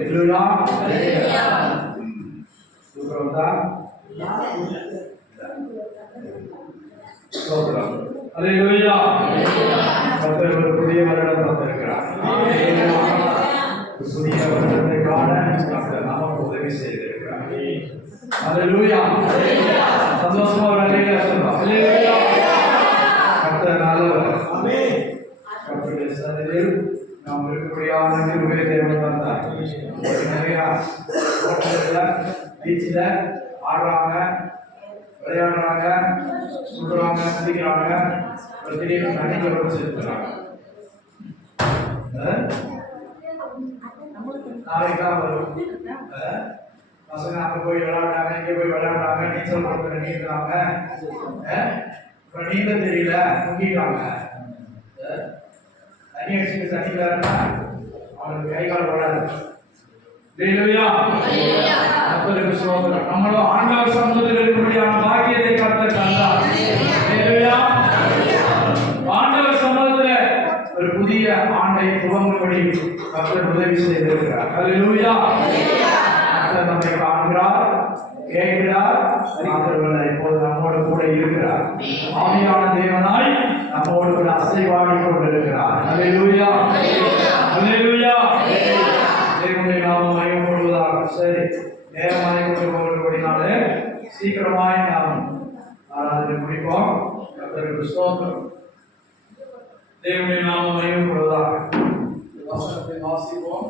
ஹalleluya சுகரோதா ஸ்தோத்திரம் ஹalleluya கர்த்தர் ஒரு புதிய வருடம் தந்திருக்கிறார் புதிய வருடத்தை காண கர்த்தர் நமக்கு உதவி செய்திருக்கிறார் ஹalleluya சந்தோஷமா ஒரு ஹalleluya சொல்லுங்க ஹalleluya கர்த்தர் நல்லவர் ஆமென் கர்த்தருடைய சந்நிதியில் நாம் இருக்கக்கூடியான கிருபை தேவன் தந்தார் நிறைய ஹோட்டல்ல பீச்சில் ஆடுறாங்க விளையாடுறாங்க சுடுறாங்க குடிக்கிறாங்க திடீர்னு தண்ணிக்கு வச்சிருக்கிறாங்க நாளைக்கெல்லாம் வரும் பசங்க அங்கே போய் விளையாடுறாங்க இங்கே போய் விளையாடுறாங்க நீச்சல் குளத்துல நீந்துறாங்க இப்போ நீந்த தெரியல முங்கிட்டாங்க தண்ணி அடிச்சுட்டு தண்ணியில் இருந்தா அவனுக்கு கை கால் வராது நம்மளும் ஆண்டவர் சமூகத்தில் இருக்கக்கூடியான பாக்கியத்தை கர்த்தர் தந்தார் ஆண்டவர் சமூகத்தில் ஒரு புதிய ஆண்டை துவங்கும்படி கர்த்தர் உதவி செய்திருக்கிறார் ஹல்லேலூயா கர்த்தர் நம்மை காண்கிறார் கேட்கிறார் இப்போது நம்மோடு கூட இருக்கிறார் ஆவியான தேவனாய் நம்மோடு கூட அசைவாடி கொண்டிருக்கிறார் ஹல்லேலூயா ஹல்லேலூயா தேவனுடைய நாமம் மகிமைப்படுவதாக சரி நேரமாய் கொண்டு போகிறபடினாலே சீக்கிரமாய் நாம் ஆராதனை முடிப்போம் கர்த்தருக்கு ஸ்தோத்திரம் தேவனுடைய நாமம் மகிமைப்படுவதாக வசனத்தை வாசிப்போம்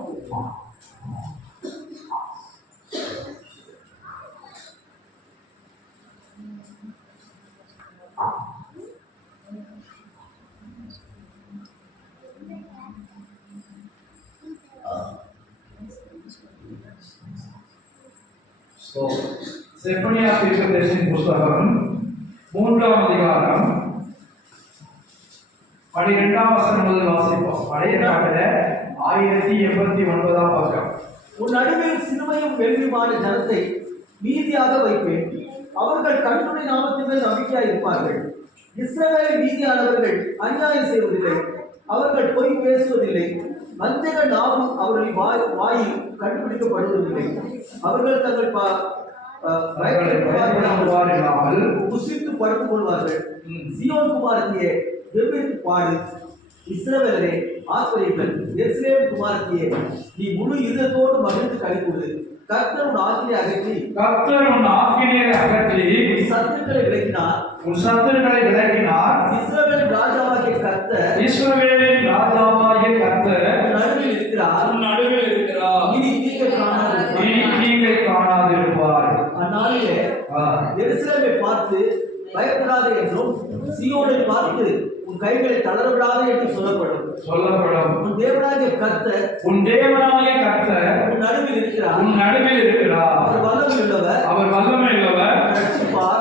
செப்பனியா தீர்க்கதரிசியின் புஸ்தகம் 3ஆம் அதிகாரம் 12ஆம் வசனம் முதல் வாசிப்போம். பழைய நாட்டில் 1089ஆம் பக்கம். உன் நடுவில் சிறுமையும் வெள்ளியுமான ஜனத்தை மீதியாக வைப்பேன். அவர்கள் கர்த்தருடைய நாமத்தின் மேல் நம்பிக்கையாய் இருப்பார்கள். இஸ்ரவேல் மீதியானவர்கள் அநியாயம் செய்வதில்லை, அவர்கள் பொய் பேசுவதில்லை, வஞ்சக நாவு அவர்களின் வாயில் கண்டுபிடிக்கப்படுவதில்லை. அவர்கள் தங்கள் புசித்து படுத்துக் கொள்வார்கள். சீயோன் குமாரத்தியே எவ்விற்கு பாடு, இஸ்ரவேலரே ஆசிரியர்கள், எருசலேம் குமாரத்தியே நீ முழு இதயத்தோடு மகிழ்ந்து களிக்கூறு. கர்த்தர் உன் ஆக்கினையை அகற்றி சத்துருக்களை விலக்கினார். இஸ்ரவேலின் ராஜாவாகிய கர்த்தர் நடுவில் இருக்கிறார். இனி தீங்கை காணாதிருப்பார். அந்நாளிலே எருசலேமை பார்த்து பயப்படாதே என்றும் சீயோனை பார்த்து உன் கைகளை தளரவிடாதே என்று சொல்லப்படும். உன் தேவனாகிய கர்த்தர் உன் நடுவில் இருக்கிறார். அவர் வல்லமை உள்ளவர்.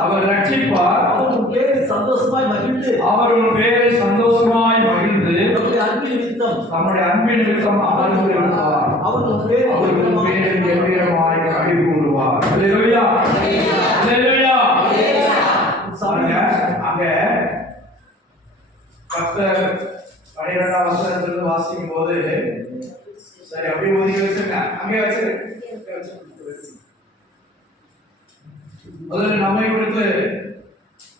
அவர் ரட்சிப்பார். அவர் உன் பேரில் சந்தோஷமாய் மகிழ்ந்து நம்முடைய அன்பின் நிமித்தம் அவர் உன் பேரில் கம்பீரமாய் களி கூறுவார். ஹல்லேலூயா ஹல்லேலூயா. அங்க கர்த்தர் 12ஆம் வசனத்திலிருந்து வாசிக்கும் போது சரி அப்படியே ஒதுக்கி வச்சிருங்க, அங்கே வச்சிரு. முதல்ல நம்மை குறித்து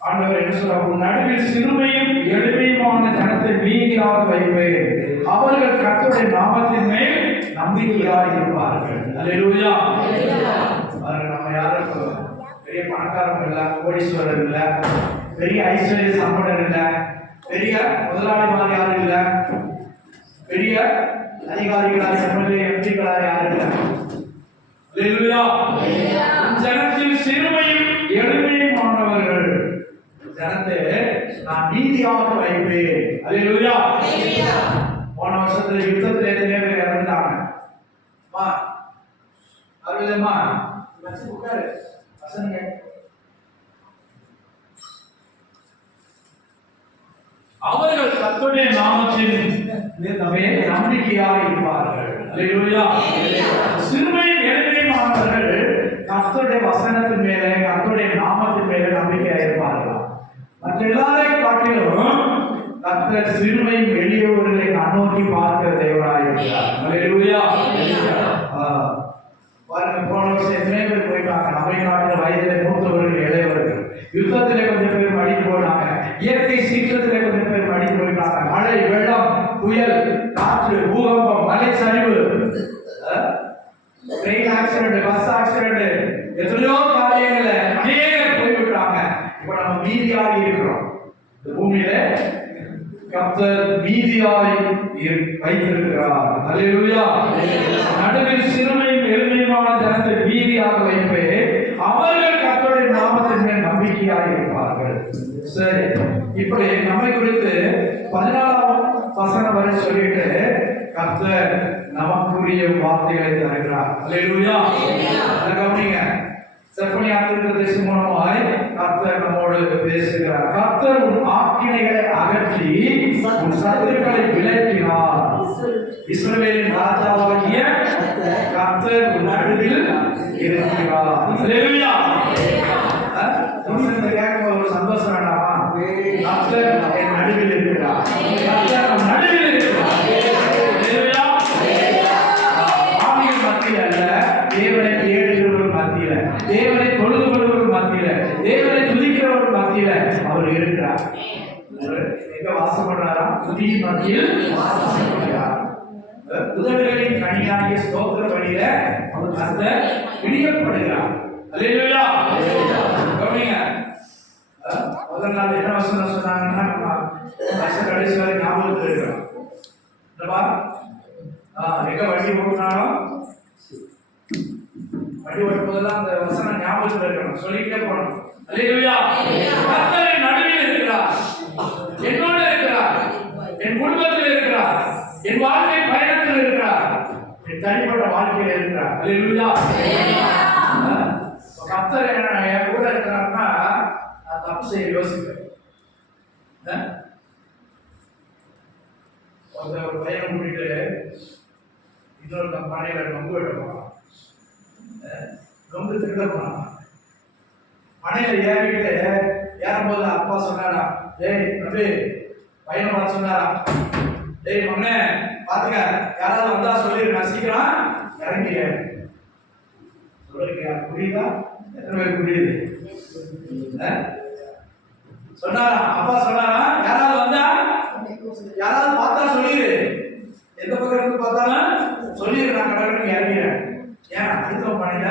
ஆண்டவர் என்ன சொல்றார்? உன் நடுவில் சிறுமையும் எளிமையுமான ஜனத்தை மீதியாக வைப்பேன், அவர்கள் கர்த்தருடைய நாமத்தின் மேல் நம்பிக்கையாக இருப்பார்கள். ஹல்லேலூயா. நம்ம யாரும் பெரிய பணக்காரங்க இல்ல, கோடீஸ்வரர் இல்ல, பெரிய ஐஸ்வர்ய சம்பளர் இல்ல, பெரிய முதலாளிமார் யாரும் இல்ல, பெரிய அதிகாரிகளாக எம்எல்ஏ எம்பிக்களாக யாரும் இல்ல. ஹல்லேலூயா. ஜனத்தில் சிறுமையும் எளிமையுமானவர்கள் ஜனத்தை நான் நீதியாக வைப்பேன். ஹல்லேலூயா. போன வருஷத்துல யுத்தத்துல எத்தனை பேர் இறந்துட்டாங்க? அருள்மா உட்காரு வசனங்க. அவர்கள் கர்த்தருடைய நாமத்தின் நம்பிக்கையாக இருப்பார்கள். ஹல்லேலூயா. சிறுமையும் எளிமையுமானவர்கள் கர்த்தருடைய வசனத்தின் மேலே கர்த்தருடைய நாமத்தின் மேலே நம்பிக்கையாக இருப்பார்கள். மற்ற எல்லாரையும் காட்டிலும் கர்த்தர் சிறுமையும் எளியவர்களை கண்ணோக்கி பார்க்கிற தேவனாய் இருக்கிறார். அல்லேலூயா. பாருங்க, போன வருஷம் எத்தனை பேர் போயிட்டாங்க. நம்மை காட்டின வயதிலே மூத்தவர்கள், இளையவர்கள். யுத்தத்திலே கொஞ்சம் பேர் மடிந்து போயிட்டாங்க. இயற்கை சீற்றத்திலே கொஞ்சம் பேர் மடிந்து போயிட்டாங்க. மழை, வெள்ளம், புயல், காற்று, பூகம்பம், மலை சரிவு, ட்ரெயின் ஆக்சிடென்ட், பஸ் ஆக்சிடென்ட், எத்தனையோ காரியங்கள அநேகர் போய்விட்டாங்க. இப்ப நம்ம மீதியாக இருக்கிறோம். இந்த பூமியில கர்த்தர் மீதியாய் வைத்திருக்கிறார். அல்லேலூயா. நடுவில் சிறுமையும் எளிமையுமான ஜனத்தை மீதியாக வைப்பே அவர்கள் கர்த்தருடைய நாமத்தின் மேல் நம்பிக்கையாக இருப்பார்கள். சரி, இப்படி நம்மை குறித்து 14ஆம் வசனம் வரை சொல்லிட்டு கர்த்தர் நமக்குரிய வார்த்தைகளை தருகிறார். அல்லேலூயா. அதை கவனிங்க. செப்பனியா தீர்க்கதரிசி மூலமாய் கர்த்தர் நம்மோடு பேசுகிறார். கர்த்தர் உன் ஆக்கினைகளை அகற்றி உன் சத்துருக்களை விலக்கினார். இஸ்ரவேலின் ராஜாவாகிய கர்த்தர் உன் நடுவில் இருக்கிறார். அல்லேலூயா. கேட்கும் ஒரு சந்தோஷம் வேண்டாமா? கர்த்தர் என் நடுவில் இருக்கிறார். கர்த்தர் உன் நடுவில் இருக்கிறார். அல்லேலூயா. ஆவியின் மத்தியில் அல்ல, தேவனை தேடுகிறவர்கள் மத்தியில, தேவனை தொழுது கொள்வர்கள் மத்தியில, தேவனை துதிக்கிறவர்கள் மத்தியில அவர் இருக்கிறார். எங்க வாசம் பண்றாரா? துதியின் மத்தியில் வாசம் பண்ணுகிறார். உதடுகளின் கனியாகிய ஸ்தோத்திர வழியில அவர் அந்த பிரியப்படுகிறார். அல்லேலூயா. கவனிங்க. முதல் நாள் என்ன வசனம் சொன்னாங்கன்னா வருஷ கடைசி வரை ஞாபகத்தில் இருக்கிறோம். எங்க வண்டி ஓட்டினாலும் வண்டி ஓட்டும் போதெல்லாம் அந்த வசனம் ஞாபகத்தில் இருக்கணும், சொல்லிட்டே போகணும். அல்லேலூயா. கர்த்தர் என் நடுவில் இருக்கிறார், என்னோடு இருக்கிறார், என் குடும்பத்தில் இருக்கிறார், என் வாழ்க்கை பயணத்தில் இருக்கிறார், என் தனிப்பட்ட வாழ்க்கையில் இருக்கிறார். அல்லேலூயா. கர்த்தர் என் கூட இருக்கிறார்னா நான் தப்பு செய்ய யோசிப்பேன். ஒரு பையனை கூட்டிட்டு இன்னொரு கம்பெனியில நொங்கு வெட்ட போனான். நொங்கு திருட போனான். மனையில ஏறிட்டு ஏறும்போது அப்பா சொன்னாரா, டேய் தம்பி, பையனை பார்த்து சொன்னாரா, டேய் மகனே பாத்துக்க, யாராவது வந்தா சொல்லிடு, நான் சீக்கிரம் இறங்கிறேன். சொல்லுங்க, புரியுதா? எத்தனை பேர் புரியுது? சொன்னாரா? அப்பா சொன்னாரா, யாராவது வந்தா, யாராவது பார்த்தா சொல்லிடு, எந்த பக்கம் இருந்து பார்த்தாலும் சொல்லிடு, நான் கடவுளுக்கு இறங்கிறேன். ஏன் அடுத்த பணியில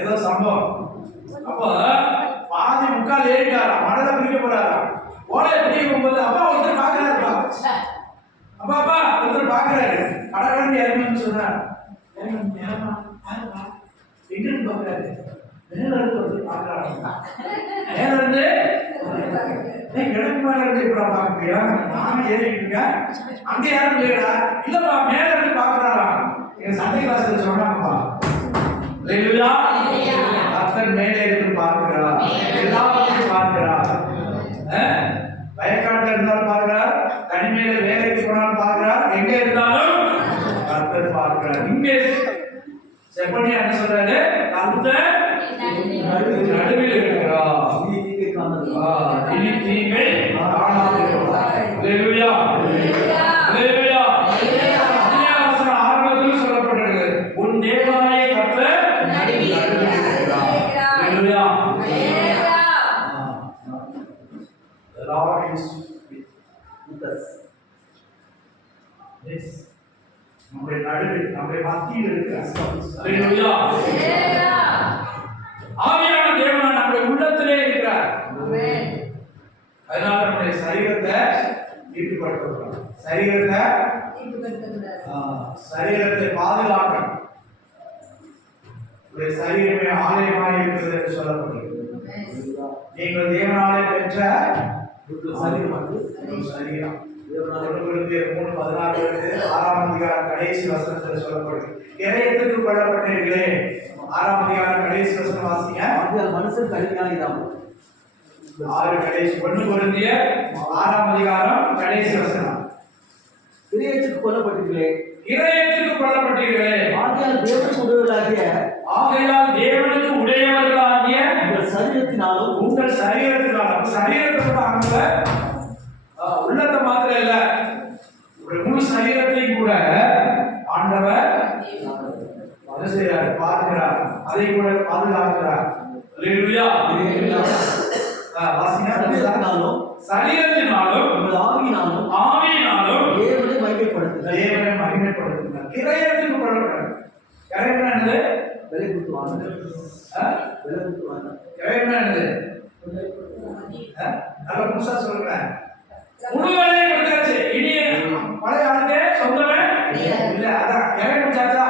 ஏதோ சம்பவம். அப்போ பாதி முக்கால் ஏறிட்டாரா, மணல பிடிக்க போறாரா, ஓலையை பிடிக்க போகும்போது அப்பா ஒருத்தர் பாக்குறாருப்பா, அப்பா அப்பா ஒருத்தர் பாக்குறாரு, கடவுளுக்கு இறங்கணும்னு சொன்னார். எங்கிருந்து பாக்குறாரு? மேல இருந்து ஒருத்தர் பாக்குறாரு. மேல இருந்து கிழக்கு மேல இருந்து இப்ப பார்க்க முடியும், நானும் ஏறிட்டு இருக்கேன், அங்கே யாரும் இல்லையா? இல்லப்பா மேல இருந்து பாக்குறாரா. எங்க சண்டை கிளாஸ்ல சொன்னாங்கப்பா. அல்லேலூயா. கர்த்தர் மேலே இருந்து பார்க்கிறார், எல்லாவற்றையும் பார்க்கிறார். வயக்காட்டில் இருந்தாலும் பார்க்கிறார், தனிமையில வேலைக்கு போனாலும் பார்க்கிறார், எங்க இருந்தாலும் கர்த்தர் பார்க்கிறார். இங்கே செப்பனியா என்ன சொல்றாரு? கர்த்தர் நடுவில் இருக்கிறார், இனி தீமை காணாதிருப்பார். அல்லேலூயா. அல்லேலூயா. வசனம் ஆரம்பத்தில் சொல்லப்பட்டிருக்கு, உன் தேவனாகிய கர்த்தர் நடுவில் இருக்கிறார். அல்லேலூயா. The Lord is with us. Yes. நம்முடைய நடுவில், நம்முடைய மத்தியில் இருக்கிறார். அல்லேலூயா. ஆவியான தேவன் நம்முடைய உள்ளத்திலே இருக்கிறார். ஆமென். அதனால நம்முடைய சரீரத்தை ஈடுபடுத்தணும், சரீரத்தை பாதுகாக்கணும். உடைய சரீரமே ஆலயமாக இருக்கிறது என்று சொல்லப்படுகிறது. நீங்கள் தேவனாலே பெற்ற சரீரம். 3:16 6ஆம் அதிகாரம் கடைசி வசனத்தில் சொல்லப்படுது. இறையத்துக்கு கொள்ளப்பட்டீர்களே, 6ஆம் அதிகாரம் கடைசி வசனம் வாசிங்க. மனுஷன் கடிஞானிதான். 6 கடைசி 1 கொரிந்தியர் 6ஆம் அதிகாரம் கடைசி வசனம். இறையத்துக்கு கொல்லப்பட்டீர்களே, இறையத்துக்கு கொல்லப்பட்டீர்களே, ஆகையால் தேவனுக்கு உடையவர்களாகிய ஆகையால் தேவனுக்கு உடையவர்களாகிய உங்கள் சரீரத்தினாலும் உங்கள் சரீரத்தினாலும் சரீரத்தோட ஆகல உள்ளத்தை மாத்திரம் இல்ல ஒரு முழு சரீரத்தையும் கூட ஆண்டவர் என்ன செய்யறார்? பார்க்கிறார், அதை கூட பாதுகாக்கிறார். அல்லேலூயா. சரீரத்தினாலும் சரீரத்தினாலும் உங்கள் ஆவியினாலும் தேவனை மகிமைப்படுத்துங்கள். தேவனை மகிமைப்படுத்துங்கள். கிரயத்துக்கு கொள்ளப்படாது. கிரயம் என்னது? விலை கொடுத்துவாங்க. விலை கொடுத்துவாங்க. கிரயம் என்னது? நல்ல புதுசா சொல்றேன். முழு வேலையை கொடுத்தாச்சு. இனி பழைய ஆளுக்கே சொந்தமே இல்ல. அதான் கிரயம் கொடுத்தாச்சா?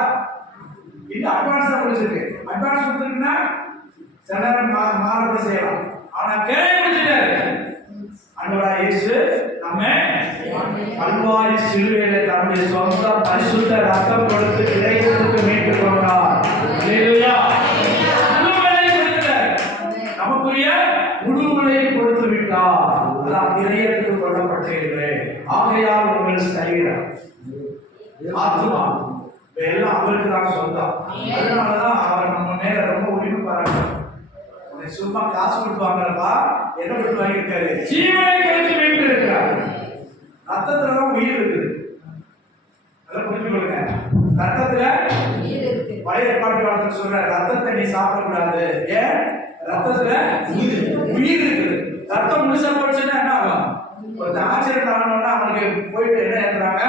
இன்னும் அட்வான்ஸ் தான் கொடுத்துருக்கு. அட்வான்ஸ் கொடுத்துருக்குன்னா சில நேரம் மாறப்பட செய்யலாம். ஆனா கிரயம் கொடுத்துட்டாரு. ஆண்டவராகிய இயேசு நம்மை கல்வாரி சிலுவையிலே தம்முடைய சொந்த பரிசுத்த ரத்தம் கொடுத்து கிரயத்துக்கு மீட்டுக் கொண்டார். அல்லேலூயா. முழு வேலையை கொடுத்தார். நமக்குரிய முழு விலையை கொடுத்து விட்டார். அதான் கிரயத்துக்கு கொள்ளப்பட்டிருக்கிறேன். ஆகையால் உங்கள் சரீரம் ஆத்மா எல்லாம் அவருக்கு தான் சொந்தம். அதனாலதான் அவர் நம்ம மேல ரொம்ப உரிமை பாராட்டுறார். உன்னை சும்மா காசு கொடுத்து வாங்கலப்பா, என்ன கொடுத்து வாங்கியிருக்காரு? ஜீவனை கொடுத்து மீட்டு இருக்கிறார். ரத்தத்துலதான் உயிர் இருக்குது. அதெல்லாம் புரிஞ்சுக்கொள்ளுங்க. ரத்தத்துல பழைய ஏற்பாட்டு காலத்துல சொல்ற ரத்தத்தை நீ சாப்பிடக்கூடாது. ஏன்? ரத்தத்துல உயிர் இருக்குது. ரத்தம் முழுசா போச்சுன்னா என்ன ஆகும்? ஒரு ஆக்சிடென்ட் ஆகணும்னா அவனுக்கு போயிட்டு என்ன ஏத்துறாங்க?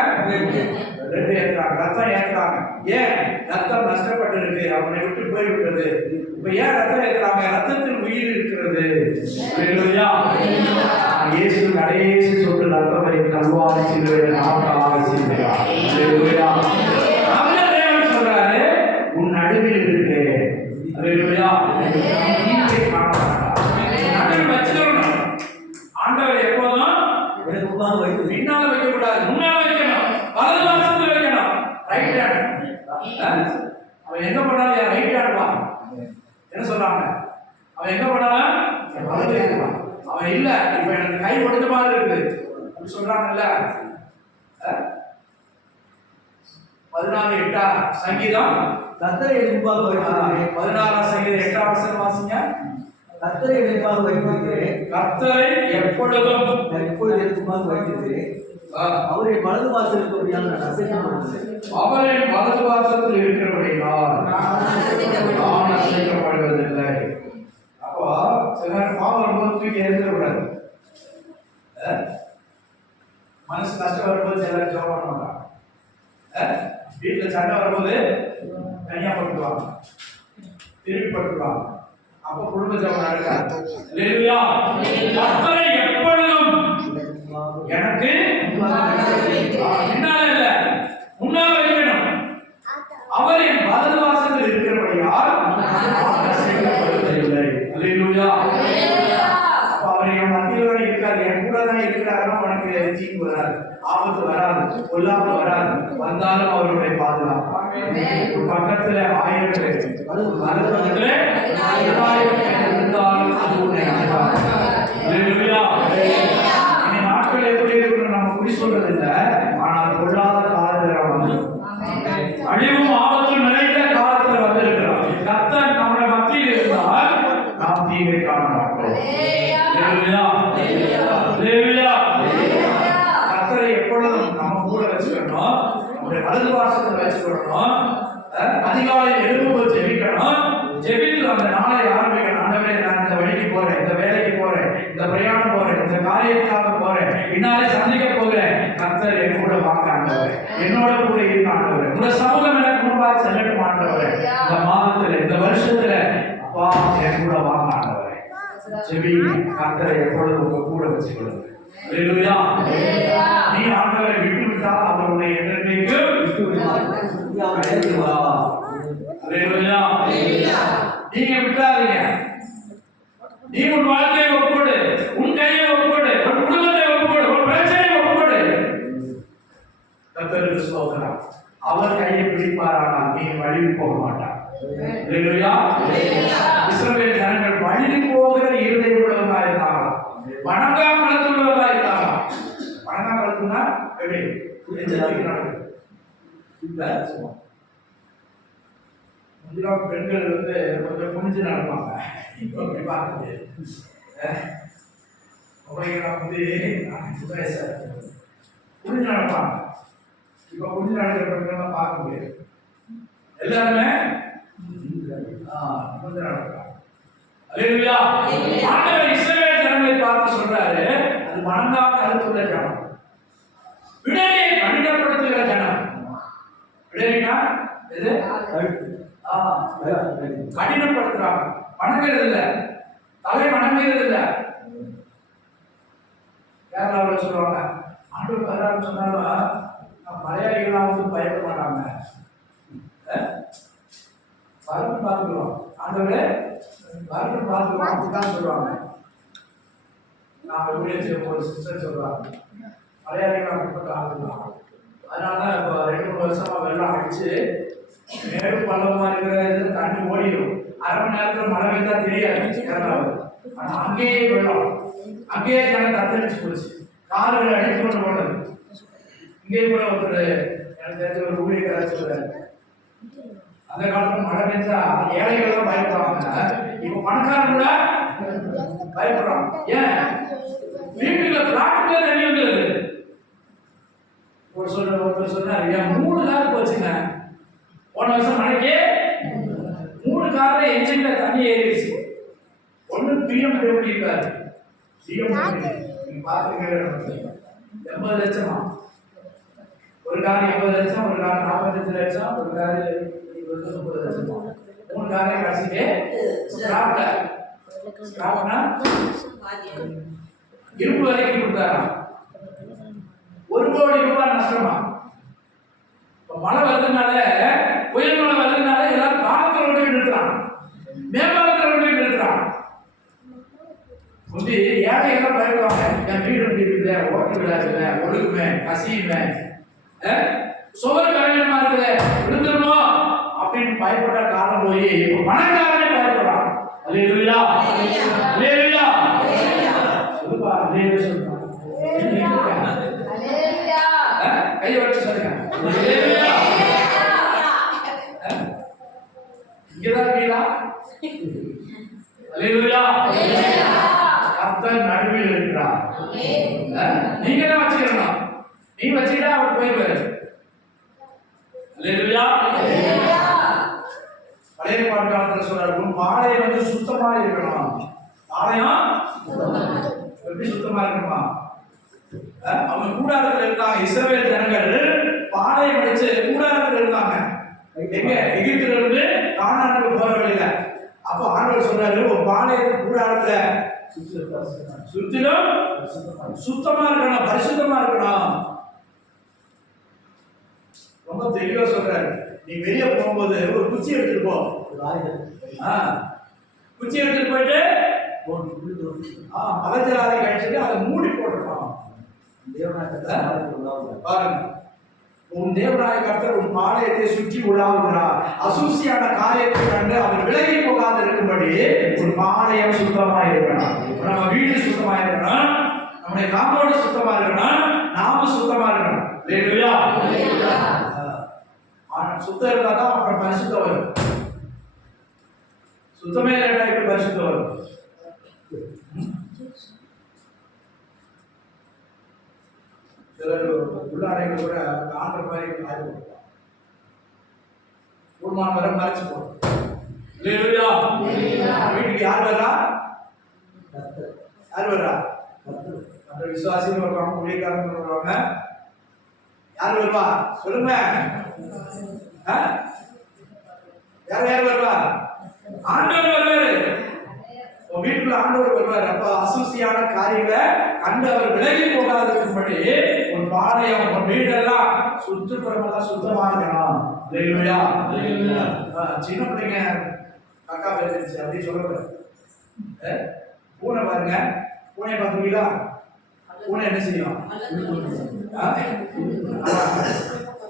ரெண்டு ஏத்துறாங்க, ரத்தம் ஏத்துறாங்க. ஏன்? ரத்தம் நஷ்டப்பட்டு இருக்கு, அவனை விட்டு போய்விட்டது. இப்ப ஏன் ரத்தம் ஏத்துறாங்க? ரத்தத்தில் உயிர் இருக்கிறது. அல்லேலூயா. இயேசு கடைசி சொட்டு ரத்தம் வரை கல்வாரி சிலுவையில் நமக்காக சிந்தினார். அல்லேலூயா. அவர் தேவன் சொல்றாரு, உன் நடுவில் இருக்கிறேன். அல்லேலூயா. நீரை காணமாட்டார். நடுவில் வச்சிடணும். ஆண்டவர் எப்போதும் பின்னால வைக்க கூடாது, முன்னால வைக்கணும். வலது பாசத்துல வைக்கணும். Right hand. அவன் எங்க போனாலும் ரைட் ஹேண்ட் வா. என்ன சொல்றாங்க? அவன் எங்க போனாலும் வலது ஹேண்ட் வா. அவன் இல்ல, இப்ப எனக்கு கை ஒடுத்த மாதிரி இருக்கு அப்படி சொல்றாங்கல்ல. 14:8 சங்கீதம். கர்த்தரை எதிர்பார்க்க வைத்திருக்கிறேன். 16 சங்கீதம் 8 வசனம் வாசிங்க. கர்த்தரை எதிர்பார்க்க வைத்திருக்கிறேன். கர்த்தரை எப்பொழுதும் நான் எப்பொழுது எதிர்பார்க்க வைத்திருக்கிறேன். அவரை வலது வாசல் இருக்கிறபடியால் நான் அசைக்கப்படுவதில்லை. அவரின் வலது வாசத்தில் இருக்கிறபடியால் நான் அசைக்கப்படுவதில்லை. அப்போ சில நேரம் பாவம் வரும்போது தூக்கி எறிஞ்சிடக்கூடாது. மனசு கஷ்டம் வரும்போது சிலர் ஜெபம் பண்ண மாட்டாங்க. வீட்டில் சண்டை வரும்போது தனியா படுத்துவாங்க, திருப்பி படுத்துவாங்க. அப்போ குடும்ப ஜெபம் நடக்காது. அல்லேலூயா. கர்த்தரை எப்பொழுதும் எனக்கு பின்னால இல்ல முன்னால வைக்கணும். அவரின் வலது வாசத்தில் இருக்கிறபடியால் நான் அசைக்கப்படுவதில்லை. அல்லேலூயா. அப்ப அவர் என் மத்தியில இருக்காரு, என் கூட தான் இருக்கிறாருன்னா உனக்கு தீங்கு வராது, ஆபத்து வராது, பொல்லாப்பு வராது. வந்தாலும் அவருடைய பாதுகாப்பு. பக்கத்துல 1000 பேர், வலது பக்கத்துல 1000 பேர் இருந்தாலும் அது உன்னை அணைப்பார். அல்லேலூயா. இனி நாட்கள் எப்படி இருக்கணும் நம்ம குறி சொல்றது இல்லை. ஆனால் பொல்லாத காலத்தில் வந்து அழிவும் ஆபத்தும் நிறைந்த காலத்தில் வந்து இருக்கிறோம். கர்த்தர் நம்முடைய மத்தியில் இருந்தால் நாம் தீங்கை காண மாட்டோம். கர்த்தரை எப்பொழுதும் நம்ம கூட வச்சுக்கணும், நம்முடைய வலது வாசத்தில் வச்சுக்கணும். அதிகாலையில் எழுப்பும்போது ஜெபிக்கணும். ஜெபித்து அந்த நாளை ஆரம்பிக்கணும். ஆண்டவரே, நான் இந்த வழிக்கு போறேன், இந்த வேலைக்கு போறேன், இந்த பிரயாணம் போறேன், இந்த காரியத்துக்காக போறேன், பின்னாலே சந்திக்க போகிறேன். கர்த்தர் என் கூட வாங்க ஆண்டவரே, என்னோட கூட இருக்க ஆண்டவரே, உங்க சமூகம் எனக்கு முன்பாக செல்லட்டும் ஆண்டவரே. இந்த மாதத்துல, இந்த வருஷத்துல அப்பா என் கூட வாங்க ஆண்டவரே. ஜெபி. கர்த்தரை எப்பொழுதும் உங்க கூட வச்சுக்கொள்ளுங்க. அல்லேலூயா. நீ ஆண்டவரை விட்டு விட்டால் அவர் உன்னை என்றைக்கு விட்டு விடுவார். அல்லேலூயா. நீங்க விட்டாதீங்க. நீ உன் வாழ்க்கையை ஒப்புக்கொடு, உன் கையை ஒப்புக்கொடு, உன் குடும்பத்தை ஒப்புக்கொடு, உன் பிரச்சனையை ஒப்புக்கொடு. கர்த்தருக்கு ஸ்தோத்திரம். அவர் கையை பிடிப்பாரானால் நீ வழியில் போக மாட்டார். அல்லேலூயா. இஸ்ரவேல் ஜனங்கள் வழியில் போகிற இருதை உள்ளவர்களா இருந்தாங்க, வணங்கா கழுத்துள்ளவர்களா இருந்தாங்க. வணங்கா கழுத்துனா எப்படி நடக்குது? முந்திலாம் பெண்கள் வந்து கொஞ்சம் குனிஞ்சு நடப்பாங்க. இப்போ அப்படி பார்க்க முடியாது. அவைகளாம் வந்து குனிஞ்சு நடப்பாங்க. இப்போ குனிஞ்சு நடக்கிற பெண்கள்லாம் பார்க்க முடியாது. எல்லாருமே குனிஞ்சு நடப்பாங்க. அல்லேலூயா. ஆண்டவர் இஸ்ரவேல் ஜனங்களை பார்த்து சொல்றாரு, அது வணங்கா கருத்துள்ள ஜனம், விடலையை கடினப்படுத்துகிற ஜனம். விடலைனா எது? கடினப்படுத்துறாங்க, வணங்குறது இல்லை, தலை வணங்குறது இல்லை. கேரளாவில் சொல்லுவாங்க, ஆண்டவர் வர்றாருன்னு சொன்னாலும் மலையாளிகளாம் வந்து பயப்பட மாட்டாங்க, வரணும் பார்த்துக்கிறோம், ஆண்டவரே வரணும் பார்த்துக்கிறோம் அப்படிதான் சொல்லுவாங்க. நான் ஊழியர் ஒரு சிஸ்டர் சொல்றாங்க, மலையாளிகள் அப்படிப்பட்ட ஆளுதான். அதனால தான் இப்போ 2-3 வருஷமா வெள்ளம் அடிச்சு மேலும் பள்ளமா இருக்கிற இது தண்ணி ஓடிடும். அரை மணி நேரத்தில் மழை பெய்தா தெரியாது கேரளாவில். ஆனால் அங்கேயே வெள்ளம், அங்கேயே ஜனம் தத்தளிச்சு போச்சு, கார்கள் அடித்து கொண்டு போனது. இங்கே கூட ஒருத்தர் எனக்கு தெரிஞ்ச ஒரு ஊழியர் சொல்றாரு, அந்த காலத்துல மழை பெஞ்சா ஏழைகள் தான் பயப்படுவாங்க, இப்ப பணக்காரங்க கூட பயப்படுறாங்க. ஏன்? வீட்டுல பிளாட்டுக்குள்ள தண்ணி வந்துருது. ஒருத்தர் சொன்னாரு, என் 3 கார் போச்சுங்க, போன வருஷம் மழைக்கு 3 கார்ல என்ஜின்ல தண்ணி ஏறிடுச்சு. ஒண்ணு BMW இருக்காரு, நீங்க பாத்துங்க, 80 லட்சமா ஒரு கார், 80 லட்சம், ஒரு கார் 45 லட்சம், ஒரு கார் 30 லட்சம், 3 காரை கடைசிக்கு இரும்பு வரைக்கும் கொடுத்தாராம். 1 கோடி ரூபாய் நஷ்டமா. மழை வர்றதுனால, புயல் மழை வர்றதுனால எல்லாரும் பாலத்தில் கொண்டு போய் நிறுத்துறான், மேம்பாலத்தில் கொண்டு போய் நிறுத்துறான். முந்தி ஏழைகள்லாம் பயப்படுவாங்க, என் வீடு எப்படி இருக்குது, ஓட்டு விடாதுல, ஒழுகுவேன், கசியுவேன், சோறு கலைஞமா இருக்குது, விழுந்துருமோ அப்படின்னு பயப்பட்ட காலம் போய் இப்ப பணக்காரனே பயப்படுறான். அல்லேலூயா, அல்லேலூயா, சொல்லுப்பா, அல்லேலூயா சொல்லுப்பா, கையை வச்சு சொல்லுங்க, அல்லேலூயா. இங்கதான் இருக்கீங்களா? அல்லேலூயா. கர்த்தர் நடுவில் இருக்கிறார். நீங்க தான் வச்சுக்கணும், நீங்க வச்சுக்கிட்டா அவர் போயிருவாரு. அல்லேலூயா. பழைய பாட்டு சொல்றாரு, உன் பாளையம் வந்து சுத்தமா இருக்கணும். பாளையம் எப்படி சுத்தமா இருக்கணுமா? அவங்க கூடாரத்தில் இருந்தாங்க, இஸ்ரவேல் ஜனங்கள் பாளையம் அடிச்சு கூடாரத்தில் இருந்தாங்க. எங்க? எகிப்துல இருந்து கானானுக்கு போற வழியில. அப்போ ஆண்டவர் சொல்றாரு, ஒரு பாளையத்து கூடாரத்துல சுத்திலும் சுத்தமா இருக்கணும், பரிசுத்தமா இருக்கணும். ரொம்ப தெளிவா சொல்றாரு. நீ வெளியே போகும்போது ஒரு குச்சி எடுத்துட்டு போ, குச்சி எடுத்துட்டு போயிட்டு மலஜலாதை கழிச்சுட்டு அதை மூடி போட்டுருக்கோம். பாருங்க, உன் தேவனாய கர்த்தர் உன் பாளையத்தை சுற்றி உலாவுகிறார். அசூசியான காரியத்தை கண்டு அவர் விலகி போகாது இருக்கும்படி உன் பாளையம் சுத்தமா இருக்கணும். நம்ம வீடு சுத்தமா இருக்கணும், நம்முடைய காம்பவுண்ட் சுத்தமா இருக்கணும், நாம சுத்தமா இருக்கணும். அல்லேலூயா. சுத்தம் இருந்தா தான் அப்புறம் பரிசுத்தம் வரும். சுத்தமே இல்லைன்னா எப்படி பரிசுத்தம் வரும்? சிலர் உள்ளாடைகள் கூட காண்ற மாதிரி ஆயிடும், கூடுமான வரை மறைச்சு போடும். வீட்டுக்கு யார் வரா? யார் வரா? மற்ற விசுவாசிகள் வருவாங்க, ஊழியக்காரங்க வருவாங்க. யார் வருவா சொல்லுங்க? யார் யார் வருவா? ஆண்டவர் வருவாரு. வீட்டுக்குள்ள ஆண்டவர் வருவார். அப்ப அசூசியான காரியங்களை கண்டு அவர் விலகி போகாதபடி உன் பாளையம், உன் வீடெல்லாம் சுற்றுப்புறமெல்லாம் சுத்தமா இருக்கணும். அல்லேலூயா. சின்ன பிள்ளைங்க அக்கா பேசிருச்சு அப்படின்னு சொல்லக்கூடாது. பூனை பாருங்க, பூனையை பார்த்துருக்கீங்களா? பூனை என்ன செய்யும்?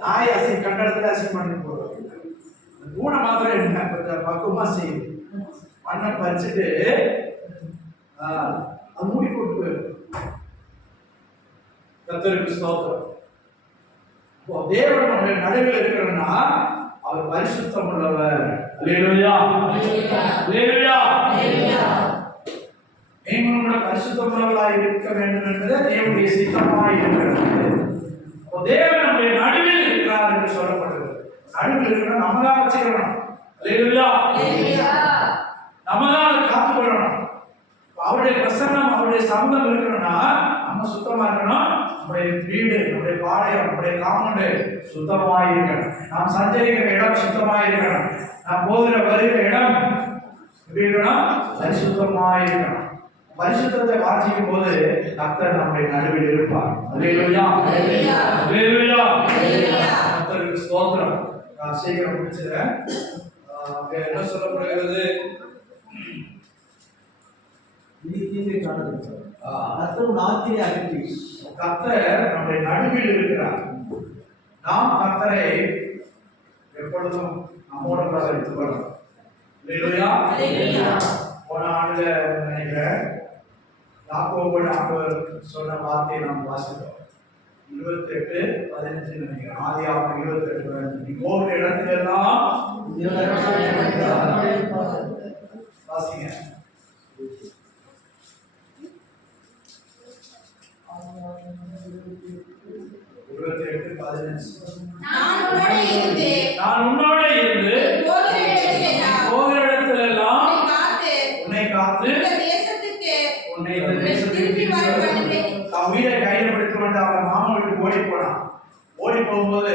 நாய் அசிங்க கண்ட இடத்துல அசிங்கம் பண்ணி போடுவோம். பூனை மாத்திரம் என்ன கொஞ்சம் பக்குவமா செய்யுது, மண்ணை பறிச்சுட்டு அது மூடி போட்டு போயிடும். கர்த்தருக்கு ஸ்தோத்திரம். தேவன் நம்முடைய நடுவில் இருக்கிறன்னா அவர் பரிசுத்தம் உள்ளவர். அல்லேலூயா அல்லேலூயா. நீங்களும் கூட பரிசுத்தமுள்ளவர்களாய் இருக்க வேண்டும் என்பது தேவனுடைய சித்தமாய் இருக்கிறது. தேவன் நம்முடைய நடுவில் இருக்கிறார் என்று சொல்லப்பட்டது. நடுவில் இருக்கிற நம்ம தான் வச்சுக்கணும். அல்லேலூயா நம்ம தான் அதை காத்துக்கொள்ளணும். அவருடைய பிரசன்னம் அவருடைய சம்பந்தம் இருக்கணும்னா நம்ம சுத்தமா இருக்கணும். நம்முடைய வீடு நம்முடைய பாளையம் நம்முடைய காம்பவுண்டு சுத்தமாக இருக்கணும். நாம் சஞ்சரிக்கிற இடம் சுத்தமாக இருக்கணும். நாம் போகிற வருகிற இடம் எப்படி இருக்கணும்? பரிசுத்தமாக இருக்கணும். பரிசுத்தத்தை வாசிக்கும் போது கர்த்தர் நம்முடைய நடுவில் இருப்பார். அல்லேலூயா அல்லேலூயா. கர்த்தருக்கு ஸ்தோத்திரம். நான் சீக்கிரம் முடிச்சிடுறேன். என்ன சொல்லப்படுகிறது? தீமை காணது கர்த்தர் ஆத்திரை அகற்றி கர்த்தர் நம்முடைய நடுவில் இருக்கிறார். நாம் கர்த்தரை எப்பொழுதும் நம்மோட கூட வைத்துக்கொள்ளணும். அல்லேலூயா. போன ஆண்டுல நினைக்கிறேன் யாக்கோபோடு ஆண்டவர் சொன்ன வார்த்தையை நாம் வாசித்தோம். 28:15 நினைக்கிறேன். ஆதியாகமம் 28:15. நீ போகிற இடத்திலெல்லாம் வாசிங்க. 28:15. நான் உன்னோட இருந்து போகிற இடத்திலெல்லாம் உன்னை காத்து உன்னை இந்த தேசத்துக்கு அவன் வீட்டை கையில் பிடித்து கொண்டு அவன் மாமா வீட்டுக்கு ஓடி போனான். ஓடி போகும்போது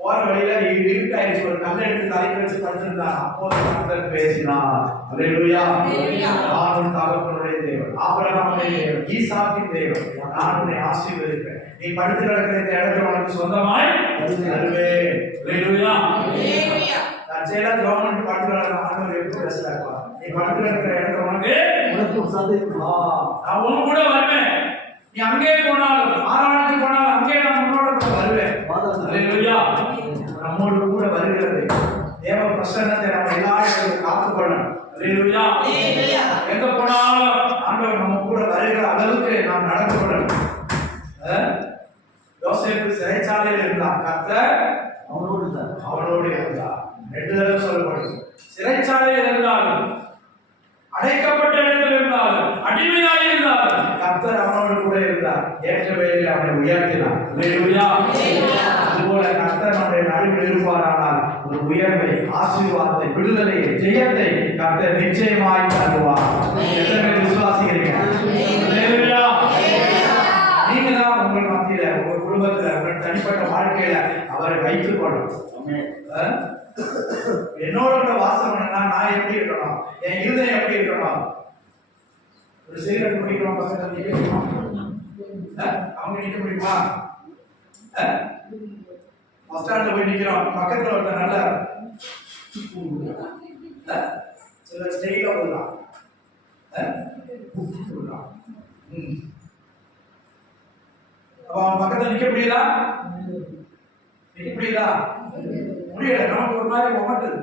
போற வழியில இருட்டாயிடுச்சு. ஒரு கல்லை எடுத்து தலைக்கு வச்சு படுத்திருந்தான். அப்போது கர்த்தர் பேசினார். அல்லேலூயா. நான் உன் தகப்பனுடைய தேவன், ஆபிரகாமுடைய தேவன், ஈசாக்கின் தேவன். நான் உன்னை ஆசீர்வதிப்பேன். நீ படுத்து கிடக்கிற இந்த இடத்துல உனக்கு சொந்தமாய் தருவேன். அல்லேலூயா. தற்செயலா கவர்மெண்ட் படுத்து கிடக்கிற ஆண்டவர் எப்படி பேசுறாங்க? நீ படுத்து கிடக்கிற இடத்துல உனக்கு நான் உன் கூட வருவேன். நீ அங்கே போனாலும் ஆராய்ச்சி போனாலும் அங்கே நான் உன்னோட கூட வருவேன். அல்லேலூயா. நம்மோடு கூட வருகிறது. தேவ பிரசன்னத்தை நம்ம எல்லா இடத்திலும் காத்துக்கொள்ளணும். அல்லேலூயா. எங்க போனாலும் ஆண்டவர் நம்ம கூட வருகிற அளவுக்கு நாம் நடந்து கொள்ளணும். யோசேப்பு சிறைச்சாலையில் இருந்தார். கர்த்தர் அவனோடு இருந்தார். 2 தடவை சொல்லப்படுது. சிறைச்சாலையில் இருந்தாலும் அடைக்கப்பட்ட இடத்தில் இருந்தாலும் அடிமையாக இருந்தாலும் கர்த்தர் அவனோடு கூட இருந்தார். ஏற்ற வேளையில் அவனை உயர்த்தினார். அல்லேலூயா. அதுபோல கர்த்தர் நம்முடைய நடுவில் இருப்பாரானால் ஒரு உயர்வை, ஆசீர்வாதத்தை, விடுதலையை, ஜெயத்தை கர்த்தர் நிச்சயமாய் தருவார். எத்தனை விசுவாசிக்கிறீங்க? அல்லேலூயா. நீங்க தான் உங்கள் மத்தியில, உங்க குடும்பத்துல, உங்கள் தனிப்பட்ட வாழ்க்கையில அவரை வைத்துக் கொள்ளணும். என்னோட கூட வாசம் பண்ணா நான் எப்படி இருக்கணும்? என் இருதயம் எப்படி இருக்கணும்? ஒரு சிகரெட் குடிக்கிறோம் பசங்க நிக்க முடியுமா? அவங்க நிக்க முடியுமா? பஸ் ஸ்டாண்ட்ல போய் நிக்கிறோம், பக்கத்துல ஒருத்தர் நல்ல சில ஸ்டைல போடலாம். அப்ப அவன் பக்கத்துல நிக்க முடியுதா? நிக்க முடியுதா? முடியல. நமக்கு ஒரு மாதிரி உமட்டுது.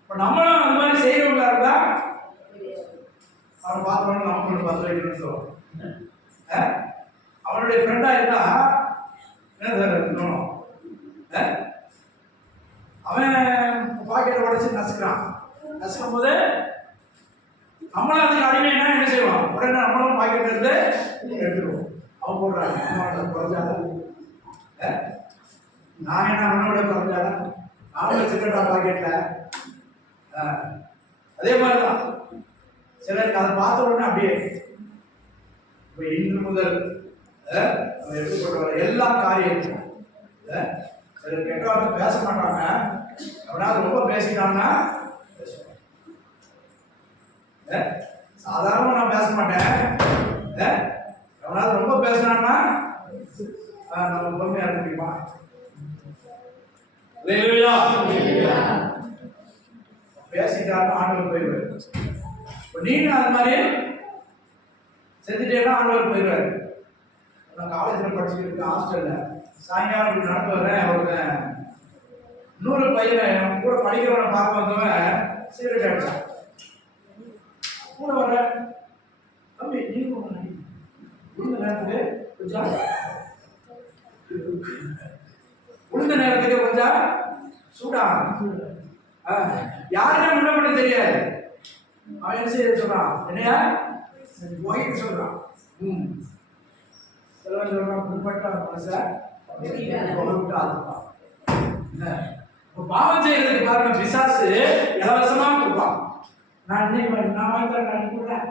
இப்ப நம்மளும் அந்த மாதிரி செய்யறவங்களா இருந்தா அவனை பார்த்தோம்னா நமக்கு 10 வைக்கணும்னு சொல்லுவோம். அவனுடைய ஃப்ரெண்டா இருந்தா என்ன சார் இருக்கணும்? அவன் பாக்கெட்டை உடைச்சு நசுக்கிறான். நசுக்கும் போது நம்மளும் அதுக்கு அடிமைன்னா என்ன செய்வோம்? உடனே நம்மளும் பாக்கெட் இருந்து எடுத்துருவோம். அவன் போடுறாங்க குறைஞ்சாலும் நான் என்ன அவனோட குறைஞ்சாலும் நானும் வச்சுக்கிட்டா பாக்கெட்ல. அதே மாதிரிதான் சிலருக்கு அதை பார்த்த உடனே அப்படியே இப்ப இன்று முதல் நம்ம எடுத்துக்கொண்டு வர எல்லா காரியத்தையும் சிலர் கெட்ட வார்த்தை பேச மாட்டாங்க. அவனாவது ரொம்ப பேசிட்டான்னா சாதாரணமா நான் பேச மாட்டேன். அவனாவது ரொம்ப பேசினான்னா நம்ம பொறுமையா இருக்க முடியுமா? பேசிட்டாலும் ஆண்டவர் போயிடுவார். நீங்க அது மாதிரி செஞ்சுட்டேன்னா ஆண்டவர் போயிடுவார். நான் காலேஜில் படிச்சுட்டு இருக்கேன். ஹாஸ்டல்ல சாயங்காலம் இப்படி நடந்து வர்றேன். ஒருத்தன் இன்னொரு பையன் கூட படிக்கிறவனை பார்க்க வந்தவன் சிகரெட் அடிச்சான். கூட வர்ற தம்பி நீங்க உளுந்த நேரத்துக்கு கொஞ்சம் உளுந்த நேரத்துக்கு கொஞ்சம் சூடா யாருமே முன்ன பண்ண தெரியாது. அவன் என்ன செய்ய சொல்றான்? என்னையா போயிட்டு சொல்றான். சிலவன் சொல்றான் முன்பட்ட மனசை பாவம் செய்யறதுக்கு பாருங்க, பிசாசு இலவசமா கொடுப்பான். நான் இன்னைக்கு நான் வாங்கி தரேன், நான் கொடுக்குறேன்,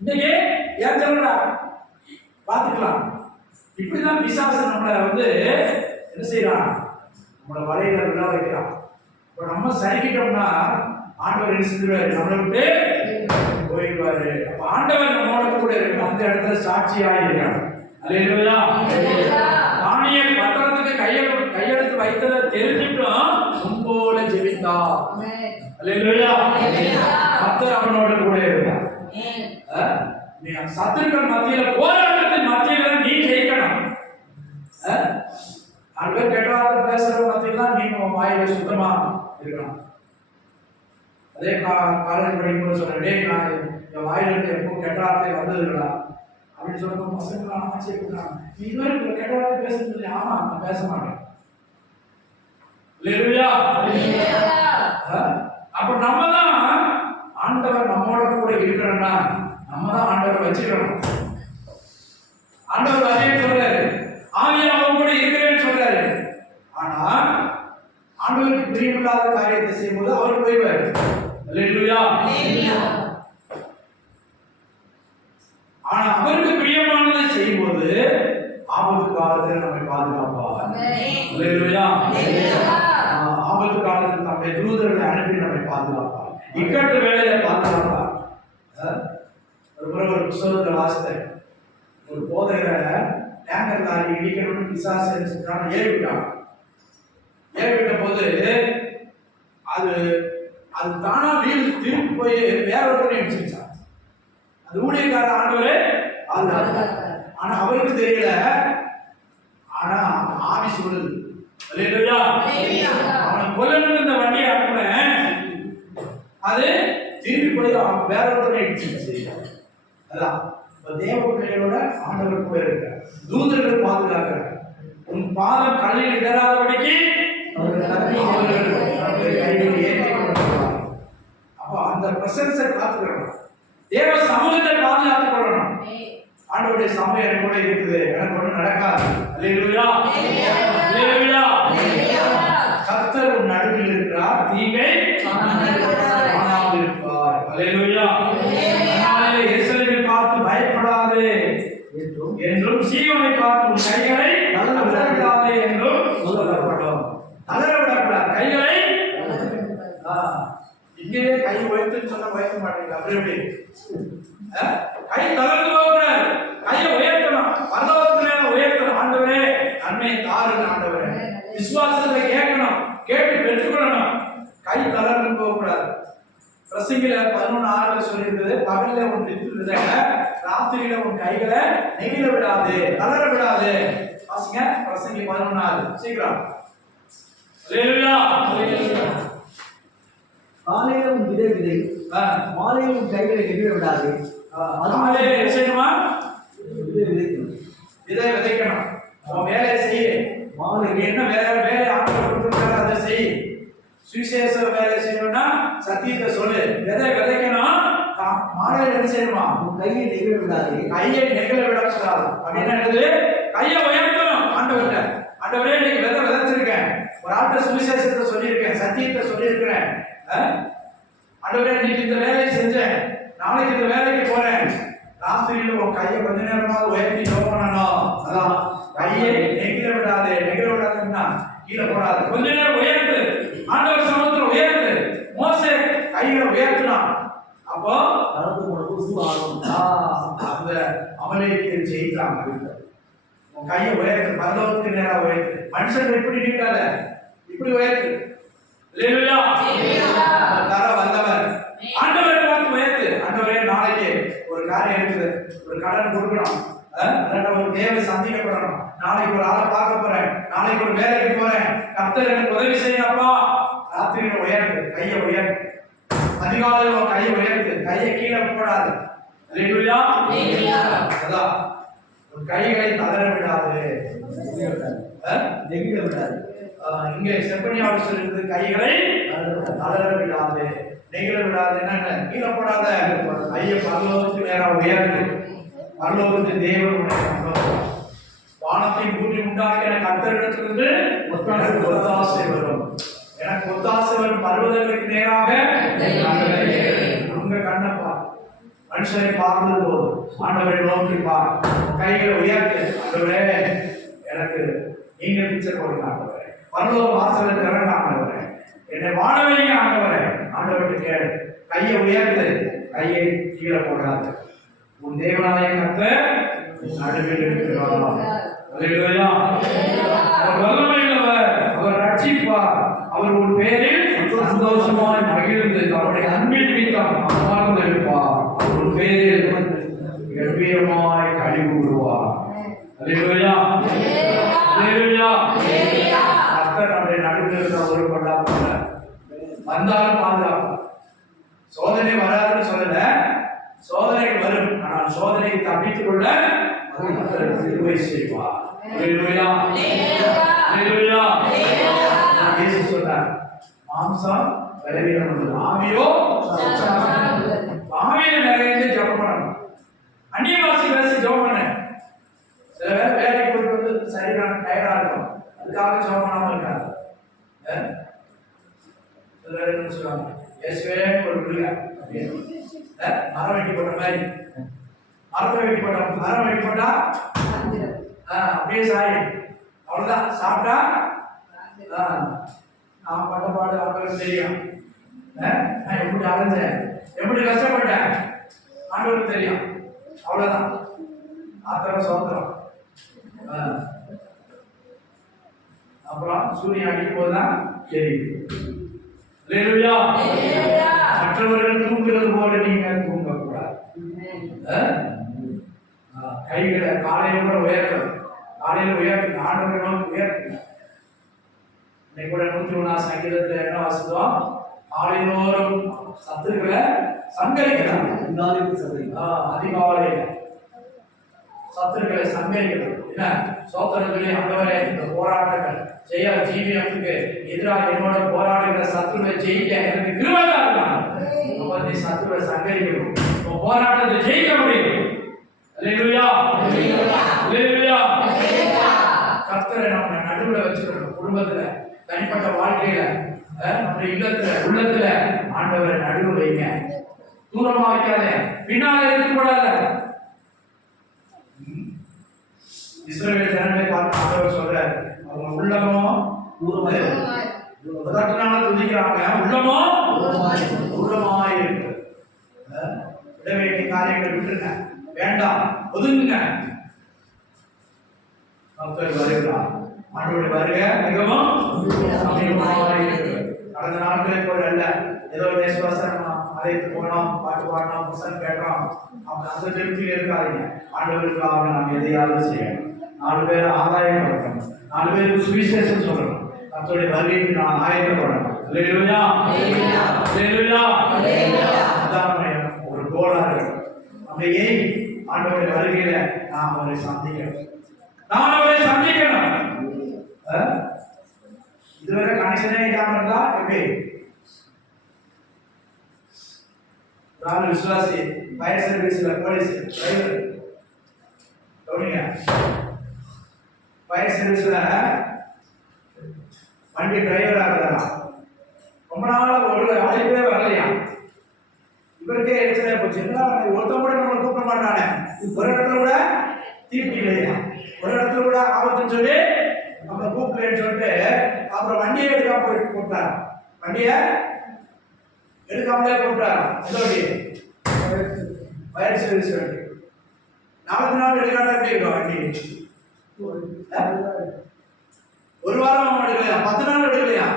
இன்னைக்கு ஏன் சொல்றா பார்த்துக்கலாம். இப்படிதான் பிசாசு நம்மளை வந்து என்ன செய்யறான்? நம்மளை வலையில விழா வைக்கிறான். இப்போ நம்ம சரிக்கிட்டோம்னா ஆண்டவர் என்ன செஞ்சுருவாரு? நம்மளை விட்டு போயிடுவாரு. அப்ப ஆண்டவர் நம்மளோட கூட இருக்கு, அந்த இடத்துல சாட்சியா இருக்கிறான். அல்லேலூயா. தானியேல் பத்திரத்துக்கு கையெழுத்து வைத்ததை தெரிஞ்சிட்டும் முன்போல ஜெபித்தான். அல்லேலூயா. கர்த்தர் அவனோட கூட இருந்தார். நீ சத்துருக்கள் மத்தியில, போராட்டத்தின் மத்தியில நீ ஜெயிக்கணும். நாலு பேர் கெட்ட வார்த்தை பேசுற மத்தியில நீ உன் வாயில சுத்தமா இருக்கணும். அதே காலேஜ் படிக்கும்போது சொல்றேன், நான் என் வாயில இருந்து எப்போ கெட்ட வார்த்தை வந்ததுங்களா அப்படின்னு சொல்லும்போது பசங்க ஆச்சரியப்படுறாங்க, நீ இதுவரை கெட்ட வார்த்தை பேசுறது? ஆமா, நான் பேச மாட்டேன். அப்ப நம்ம தான் ஆண்டவர் நம்மோட கூட இருக்கிறோம்னா நம்ம தான் ஆண்டவர் வச்சுக்கணும். ஆண்டவர் அதே சொல்றாரு, ஆவியானவர் கூட இருக்கிறேன்னு சொல்றாரு. ஆனா ஆண்டவருக்கு பிரியமில்லாத காரியத்தை செய்யும்போது அவர் போய்வார். அல்லேலூயா. ஆனா அவருக்கு பிரியமானதை செய்யும்போது ஆபத்து காலத்தில் நம்மை பாதுகாப்பார். அல்லேலூயா. ஆபத்து காலத்தில் நம்முடைய தூதர்களை அனுப்பி நம்மை பாதுகாப்பார். இக்கட்டு வேலையில பாதுகாப்பார். ஒரு புத்தகத்தை வாசித்தேன். ஒரு போதகரை டேங்கர் லாரி இடிக்கணும்னு பிசாசு ஏறிவிட்டான். ஏறிவிட்ட போது அது தானா வீடு திருப்பி போய் வேற ஒருத்தரை இடிச்சிருச்சான். அது ஊழியக்கார ஆண்டவரே ஆனா அவருக்கு தெரியல. ஆனா ஆவி சொல்லுது, அல்லேலூயா, அவனை கொல்லணும்னு இந்த வண்டியை அனுப்புனேன், அது திரும்பி போய் வேற ஒருத்தரை இடிச்சிருச்சு. அதான் தேவ பிள்ளைகளோட ஆண்டவர் கூட இருக்கிறார். தூதர்கள் பாதுகாக்கிறார். உன் பாதம் கல்லில் இடராதபடிக்கு அப்போ அந்த பிரசன்ஸை காத்துக்கணும். தேவ சமூகத்தை பாதுகாத்துக் கொள்ளணும். ஆண்டவருடைய சமூகம் எனக்கு கூட இருக்குது, எனக்கு ஒன்றும் நடக்காது. அல்லேலூயா. அல்லேலூயா. கர்த்தர் உன் நடுவில் இருக்கிறார், தீங்கை காணாமல் இருப்பார். அல்லேலூயா. எருசலேமை பார்த்து பயப்படாதே என்றும் சீயோனை பார்த்து உன் கைகளை தளரவிடாதே என்றும் சொல்லப்படும். தளரவிடக்கூடாது, கைகளை இங்கேயே கை உயர்த்துன்னு சொன்னா உயர்த்த மாட்டீங்க. அப்படி எப்படி கை தளர்ந்து போகக்கூடாது, கையை உயர்த்தணும், பரலோகத்துல உயர்த்தணும். ஆண்டவரே நன்மையை தாருங்க ஆண்டவரே, விசுவாசத்தை கேட்கணும், கேட்டு பெற்றுக்கொள்ளணும். கை தளர்ந்து போகக்கூடாது. பிரசங்கில 11:6 சொல்லியிருந்தது, பகல்ல உன் வித்து ராத்திரியில உன் கைகளை நெகிழ விடாது, தளர விடாது. வாசிங்க பிரசங்கி 11:6 சீக்கிரம். அல்லேலூயா. காலையில உன் விதை விதை, மாலையில் உன் கைகளை நெகிழ விடாது. காலையில என்ன செய்யணுமா? விதை விதைக்கணும், விதை விதைக்கணும். உன் வேலையை செய்ய. மாலைக்கு என்ன வேலை ஆண்டவர் கொடுத்திருக்காரு அதை செய். சுவிசேஷ வேலை செய்யணும்னா சத்தியத்தை சொல்லு. விதை விதைக்கணும். மாலையில் என்ன செய்யணுமா? உன் கையை நெகிழ விடாது, கையை நெகிழ விடக்கூடாது. அப்படின்னா என்னது? கையை உயர்த்தணும் ஆண்டவர்கிட்ட. ஆண்டவரே இன்னைக்கு விதை விதைச்சிருக்கேன், ஒரு ஆட்ட சுவிசேஷத்தை சொல்லியிருக்கேன், சத்தியத்தை சொல்லியிருக்கிறேன். ஆண்டவரே இன்னைக்கு இந்த வேலையை செஞ்சேன், நாளைக்கு இந்த வேலைக்கு போறேன். ராத்திரியில உன் கையை கொஞ்ச நேரமாவது உயர்த்தி ஜெபம் பண்ணணும். அதான் கையை நெகிழ விடாது. நெகிழ விடாதுன்னா கீழே போடாது, கொஞ்ச நேரம் உயர்த்து. ஆண்டவர் சமூகத்துல உயர்த்து. மோசே கைகளை உயர்த்தினான். அப்போ அந்த அமலேக்கு ஜெயித்தாங்க. உன் கையை உயர்த்து, பரலோகத்துக்கு நேரா உயர்த்து. மனுஷன் இப்படி நீட்டாத, இப்படி உயர்த்து. அல்லேலூயா. தர வல்லவர் ஆண்டவரை பார்த்து உயர்த்து. ஆண்டவரே நாளைக்கு ஒரு காரியம் இருக்குது, ஒரு கடன் கொடுக்கணும், ஒரு தேவை சந்திக்கப்படணும், நாளைக்கு ஒரு ஆளை பார்க்க போறேன், நாளைக்கு ஒரு வேலைக்கு போறேன், கர்த்தர் எனக்கு உதவி செய்யப்பா. ராத்திரியில உயர்த்து, கையை உயர்த்து. அதிகாலையில் கையை உயர்த்து, கையை கீழே போடாது. அல்லேலூயா. அதான் உன் கைகளை தளர விடாது, நெகிழ விடாது. இங்கே செப்பனியாவில் சொல்லிருந்து கைகளை தளர விடாது, நெகிழ விடாது. என்ன கீழே போடாத, கையை பரலோகத்துக்கு நேராக உயர்ந்து, பரலோகத்து தேவனுடைய வானத்தை பூமி உண்டாக்கின கர்த்தரிடத்திலிருந்து ஒத்தாசை வரும். எனக்கு ஒத்தாசை வரும் பர்வதங்களுக்கு நேராக அங்க கண்ணப்பா, மனுஷனை பார்த்தது போதும், ஆண்டவரை நோக்கி பார், கைகளை உயர்த்து. ஆண்டவரே எனக்கு நீங்க பிச்சை கொடுங்க ஆண்டவரே, பரலோக வாசலை திறங்க ஆண்டவரே, என்னை வாழ வைங்க ஆண்டவரே. ஆண்டவர்கிட்ட கேளு, கையை உயர்த்து, கையை கீழே போடாது. உன் தேவனாய கர்த்தர் நடுவில் இருக்கிறார். அல்லேலூயா. அவர் வல்லமையுள்ளவர், அவர் ரட்சிப்பார், அவர் உன் பேரில் சந்தோஷமாய் மகிழ்ந்து அவருடைய அன்பின் நிமித்தம் அமர்ந்து இருப்பார், அவர் பேரில் கம்பீரமாய் களி கூறுவார். அல்லேலூயா. அல்லேலூயா. கர்த்தர் நம்முடைய நடுவில் இருக்கிற ஒரு கொண்டாட வந்தாலும் பாதுகாப்பு. சோதனை வராதுன்னு சொல்லல, சோதனை வரும், ஆனால் சோதனையை தப்பித்துக் கொள்ள கிருபை செய்வார். அல்லேலூயா. அல்லேலூயா. இயேசு சொன்னார், மாம்சம் பலவீனம் உள்ளது, ஆவியோ ஆவியில நிறைய ஜெபம் பண்ணணும். அந்நிய பாஷை பேசி ஜெபம் பண்ண. சில பேர் வேலைக்கு போயிட்டு வந்து சரியான டயர்டா இருக்கும், அதுக்காக ஜெபம் பண்ணாம இருக்காங்க. சில பேர் என்ன சொல்லுவாங்க, இயேசுவே ஒரு பிள்ளை மரம் வெட்டி போட்ட மாதிரி, மரத்தை வெட்டி போட்டா, மரம் வெட்டி போட்டா அப்படியே சாய், அவ்வளவுதான். சாப்பிட்டா நான் பட்ட பாடு அவங்களுக்கு தெரியும், நான் எப்படி அலைஞ்சேன், எப்படி கஷ்டப்பட்டேன் ஆண்டவருக்கு தெரியும், அவ்வளவுதான். ஆத்திரம் சோத்திரம். அப்புறம் சூரியன் அடிக்கும் போதுதான் தெரியுது. அல்லேலூயா. மற்றவர்கள் தூங்குறது போல நீங்க தூங்கக்கூடாது. கைகளை காலையில கூட உயர்த்தணும், காலையில உயர்த்து, ஆண்டவரை நோக்கி உயர்த்துங்க. இன்னைக்கு கூட 101 சங்கீதத்துல என்ன வாசித்தோம், காலையிலோறும் சத்துக்களை சங்கரிக்கிறாங்க. அதிகாலையில சத்துருக்களை சங்கரிக்கிறது. என்ன சோத்திரத்திலே ஆண்டவரே, இந்த போராட்டங்கள் செய்ய ஜீவியத்துக்கு எதிராக என்னோட போராடுகிற சத்துருவை ஜெயிக்க எனக்கு கிருபை தாருங்க. நீ சத்துருவை சங்கரிக்கணும், போராட்டத்தை ஜெயிக்க முடியும். அல்லேலூயா. அல்லேலூயா. கர்த்தரை நம்ம நடுவுல வச்சுக்கணும். குடும்பத்துல, தனிப்பட்ட வாழ்க்கையில, நம்ம இல்லத்துல, உள்ளத்துல ஆண்டவரை நடுவு வைங்க. தூரமா வைக்காத, பின்னால இருக்கக்கூடாது. இஸ்ரவேல் ஜனங்களை பார்த்து ஆண்டவர் சொல்றார், அவங்க உள்ளமோ உதட்டினால துதிக்கிறாங்க, உள்ளமோ தூரமாய் இருக்கு. விட வேண்டிய காரியங்களை விட்டுருங்க, வேண்டாம், ஒதுங்குங்க. கர்த்தர் வருகிறார். ஆண்டவருடைய வருகை மிகவும் சமீபமாய் இருக்கு. கடந்த நாட்களை போல அல்ல, ஏதோ தேசவாசம் அழைத்து போனோம், பாட்டு பாடினோம், புத்தகம் கேட்டோம், அந்த திருப்தியில் இருக்காதீங்க. ஆண்டவருக்காக நாம் எதையாவது செய்யணும். 4 பேர் ஆதாயப்படுத்தணும், 4 பேருக்கு சுவிசேஷம் சொல்லணும், கர்த்தருடைய வருகைக்கு நான் ஆயத்தப்படணும். அல்லேலூயா. அல்லேலூயா. அதான் ஒரு கோலா இருக்கு. அப்படியே ஆண்டவருடைய வருகையில நாம் அவரை சந்திக்கணும், நான் அவரை சந்திக்கணும். இதுவரை கனெக்ஷனே இல்லாம இருந்தா எப்படி? நான் விசுவாசி, ஃபயர் சர்வீஸ்ல போலீஸ் டிரைவர், கவனிங்க, ஃபயர் சர்வீஸ்ல வண்டி டிரைவரா இருந்தாரா, ரொம்ப நாளா ஒரு அழைப்பே வரலையா, இவருக்கே எரிச்சலே போச்சு. ஒருத்த கூட நம்மளை கூப்பிட மாட்டானே, ஒரு இடத்துல கூட தீர்ப்பு இல்லையா, ஒரு இடத்துல கூட ஆபத்துன்னு சொல்லி நம்ம கூப்பிடலன்னு சொல்லிட்டு அப்புறம் வண்டியை எடுக்காம போயிட்டு கூப்பிட்டாரு. வண்டியை எடுக்காமலே கூப்பிட்டாரு. ஃபயர் சர்வீஸ் வண்டி 4 நாள் எடுக்காம எப்படி இருக்கும் வண்டி? ஒரு வாரம் எடுக்கலையா, 10 நாள் எடுக்கலையா,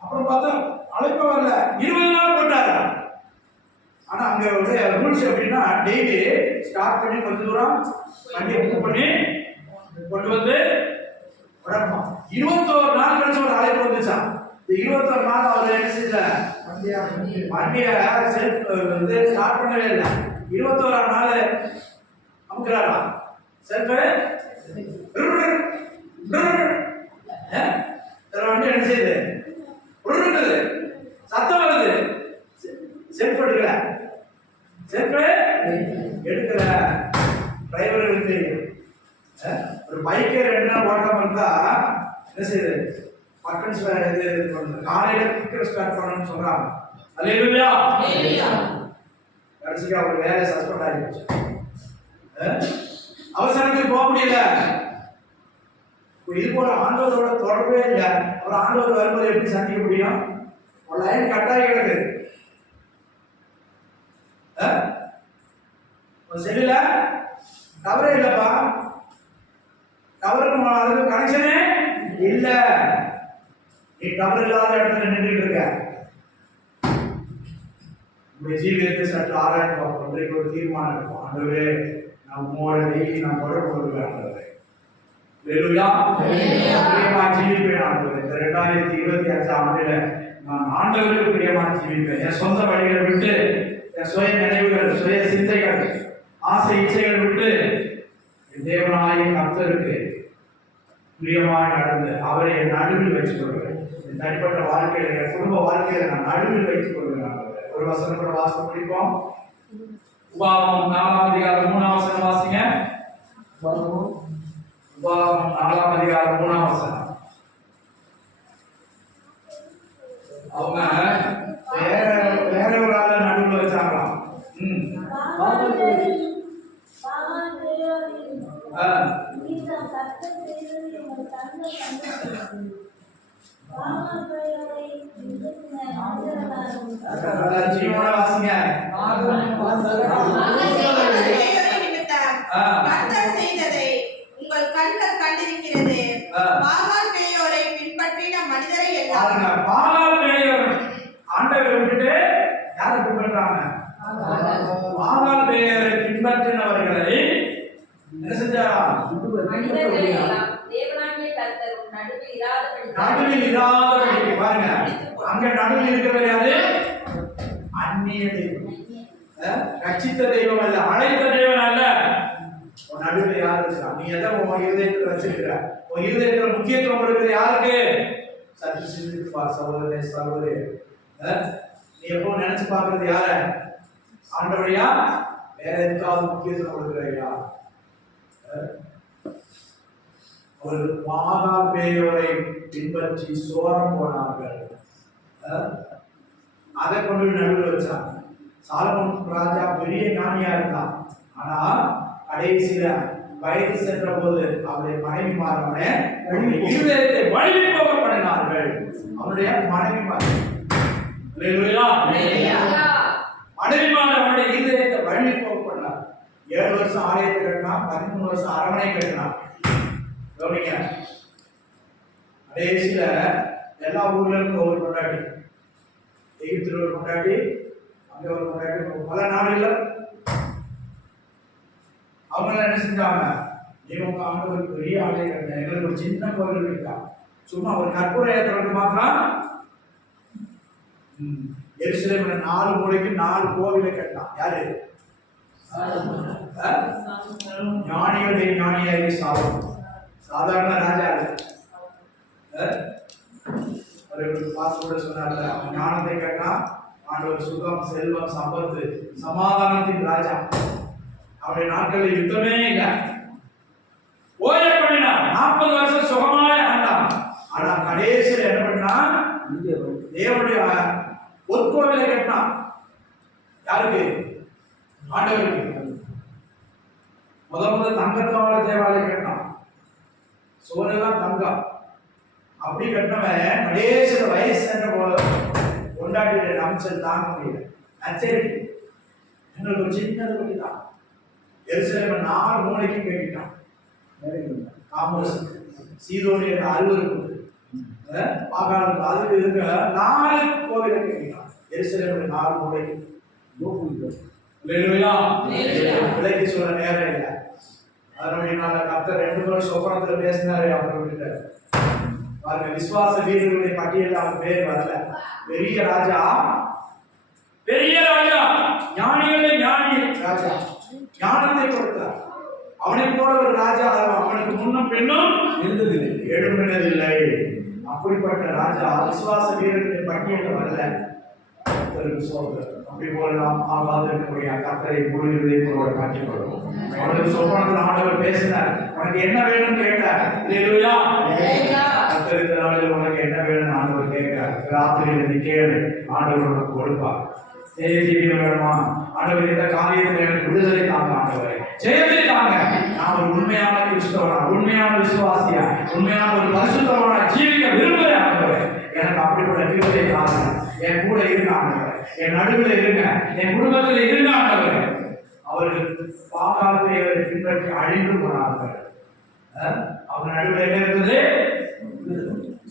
அப்புறம் பார்த்தா அழைப்ப வரல, 20 நாள் போட்டாரு. ஆனா அங்க ரூல்ஸ் எப்படின்னா, டெய்லி ஸ்டார்ட் பண்ணி கொஞ்சம் தூரம் வண்டியை புக் பண்ணி கொண்டு வந்து உடம்பும் 21 நாள் கழிச்சு ஒரு அழைப்பு வந்துச்சான். இந்த 21 நாள் அவர் என்ன செய்யல, வண்டியை செல்ஃப் வந்து ஸ்டார்ட் பண்ணவே இல்லை. 21ஆம் நாள் அமுக்கிறாரா செல்ஃபு, சில வண்டி என்ன செய்யுது, உருண்டுது, சத்தம் வருது, செல்ஃப் எடுக்கல, செல்ஃப் எடுக்கல. டிரைவருக்கு தெரியும். ஒரு பைக்கே 2 நாள் ஓட்டாம இருந்தா என்ன செய்யுது, பக்கன்ஸ்ல இது பண்ணுது. காலையில கிக்கர் ஸ்டார்ட் பண்ணணும்னு சொல்றாங்க. அல்லேலூயா. கடைசிக்கு அவர் வேலை சஸ்பெண்ட் ஆகிடுச்சு. அவசரத்துக்கு போக முடியல. இது போல ஆண்டவரோட தொடர்பே இல்லை. அவர் ஆண்டவர் வரும்போது எப்படி சந்திக்க முடியும்? ஒரு லைன் கட்டாயி கிடக்கு. செல்லுல டவரே இல்லப்பா, டவருக்கு அதுக்கு கனெக்ஷனே இல்ல. நீ டவர் இல்லாத இடத்துல நின்றுட்டு இருக்க. உங்களுடைய ஜீவிதத்தை சற்று ஆராய்ச்சி பார்ப்போம். இன்றைக்கு ஒரு தீர்மானம் இருக்கும். ஆண்டவரே, நான் உங்களோட டெய்லி நான் தொடர்பு கொள்வேன். ஆண்டவரே, அல்லேலூயா. பிரியமா ஜீவிப்பேன். ஆண்டவரே, இந்த 2025 ஆண்டுல நான் ஆண்டவருக்கு பிரியமா ஜீவிப்பேன். என் சொந்த வழிகளை விட்டு, என் சுய நினைவுகள், சுய சிந்தைகள், ஆசை இச்சைகளை விட்டு தேவனாய கர்த்தருக்கு பிரியமாய் நடந்து அவரை என் நடுவில் வைத்துக் கொள்வேன். என் தனிப்பட்ட வாழ்க்கையில, என் குடும்ப வாழ்க்கையில நான் நடுவில் வைத்துக் கொள்வேன். ஒரு வசனம் கூட வாசிக்க முடிப்போம். உபாகமம் 4ஆம் அதிகாரம் 3ஆம் வசனம் வாசிங்க. உபாகமம் 4ஆம் அதிகாரம் 3ஆம் வசனம். அவங்க வேற ஒரு ஆள நடுவில் வச்சாங்களாம். உங்கள் கண்கள் கண்டிருக்கிறது. பாகால் பேயோரை பின்பற்றின மனிதரை எல்லாம் பாகால் பேயோர் ஆண்டவரை விட்டுட்டு யாரை பின்பற்றாங்க? பாகால் பேயோரை பின்பற்றினவர்களை என்ன செஞ்சாராம்? நடுவில் இராதபடி. பாருங்க, அங்க நடுவில் இருக்கிறவர் யாரு? அந்நிய தெய்வம். ரட்சித்த தெய்வம் அல்ல, அழைத்த தெய்வம் அல்ல. நடுவில் யாரு இருக்கா? நீ எதை உன் இருதயத்தில் வச்சிருக்கிற? உன் இருதயத்தில் முக்கியத்துவம் கொடுக்கிறது யாருக்கு? சற்று சிந்தித்து பார் சகோதரனே, சகோதரி. நீ எப்போ நினைச்சு பார்க்கறது யார? ஆண்டவரையா, வேற எதுக்காவது முக்கியத்துவம் கொடுக்கிறையா? ஒரு பாகால் பேயோரை பின்பற்றி சோரம் போனார்கள். அதை கொண்டு நடுவில் வச்சாங்க. சாலமோன் ராஜா பெரிய ஞானியா இருந்தான். ஆனா கடைசியில வயது சென்ற போது அவருடைய மனைவி மாறவனே இருதயத்தை வழி போக பண்ணினார்கள். அவருடைய மனைவி மனைவிமார் அவருடைய இருதயத்தை வழி போக பண்ணார். 7 வருஷம் ஆலயத்தை கட்டினான், 13 வருஷம் அரவணை கட்டினான். கவனிங்க, கடைசியில எல்லா ஊர்ல இருந்து ஒரு கொண்டாடி, எகிப்தில் ஒரு கொண்டாடி, அங்க ஒரு கொண்டாடி, பல நாடுகள்ல அவங்க என்ன செஞ்சாங்க? இவங்க ஆண்டவருக்கு பெரிய ஆலயம் கட்டின, எங்களுக்கு ஒரு சின்ன கோவில் இருக்கா, சும்மா ஒரு கற்பூர ஏற்றுறது மாத்திரம். எருசலேம்ல 4 மூலைக்கு 4 கோவிலை கட்டினான். யாரு? ஞானிகளுடைய ஞானியாகி சாலமோன். சாதாரண ராஜா பாஸ்போர்ட சொன்னார்ல, அவன் ஞானத்தை கேட்டா ஆண்டவர் சுகம், செல்வம், சம்பத்து, சமாதானத்தின் ராஜா. அவருடைய நாட்களில் யுத்தமே இல்லை. ஓய பண்ணினான், 40 வருஷம் சுகமாய் ஆண்டான். ஆனா கடைசியில் என்ன பண்ணா? தேவனுடைய பொற்கோவிலை கட்டினான். யாருக்கு? ஆண்டவருக்கு. முதல் தங்கத்தோட தேவாலயம் கட்டினான். சோழெல்லாம் தங்கம். அப்படி கட்டினவன் கடைசியில வயசு என்ற கொண்டாடி அம்சல் தாங்க முடியல. நச்சரிட்டு எங்களுக்கு ஒரு சின்னது பண்ணிட்டான். எருசலேம் 4 மூலைக்கு கட்டிட்டான். காமோஸ், சீதோனிய அலுவலுக்கு, பாகாலுக்கு, அதுக்கு இருக்க 4 கோவிலை கட்டிட்டான். எருசலேம் 4 மூலைக்கு. விலைக்கு சொல்ல நேரம் இல்லை. அதனால கர்த்தர் 2 முறை சொப்பனத்துல பேசினாரு அவர்கிட்ட. பாருங்க, விசுவாச வீரர்களுடைய பட்டியலில் அவர் பேர் வரல. பெரிய ராஜா, பெரிய ராஜா, ஞானிகளே ஞானி ராஜா, ஞானத்தை கொடுத்தார். அவனை போல ஒரு ராஜா அவனுக்கு முன்னும் பின்னும் இருந்ததில்லை, எழும்பினதில்லை. அப்படிப்பட்ட ராஜா விசுவாச வீரர்களின் பட்டியலில் வரல. அப்படி போல நாம் ஆகாது இருக்கக்கூடிய கர்த்தரை முழு இதயத்தோட காட்டிக்கொள்வோம். அவனுக்கு சொப்பனத்தில் ஆண்டவர் பேசினார், உனக்கு என்ன வேணும்னு கேட்டார். அல்லேலூயா. கர்த்தர் இந்த நாளில் உனக்கு என்ன வேணும்னு ஆண்டவர் கேட்கிறார். ராத்திரியில் நீ கேளு, ஆண்டவர் உனக்கு கொடுப்பார். ஜெயம் வேணுமா ஆண்டவர், இந்த காரியத்தில் எனக்கு விடுதலை தாங்க ஆண்டவரை, ஜெயத்தை தாங்க. நான் ஒரு உண்மையான கிறிஸ்தவனா, உண்மையான விசுவாசியா, உண்மையான ஒரு பரிசுத்தவனா ஜீவிக்க விரும்புகிறேன் ஆண்டவரை. எனக்கு அப்படிப்பட்ட கிருபையை தாங்க. என் கூட இருங்க ஆண்டவரை, என் நடுவில் இருங்க, என் குடும்பத்தில் இருங்க ஆண்டவரை. அவர்கள் பாகாதேவரை பின்பற்றி அழிந்து போனார்கள். அவர் நடுவில் என்ன இருந்தது?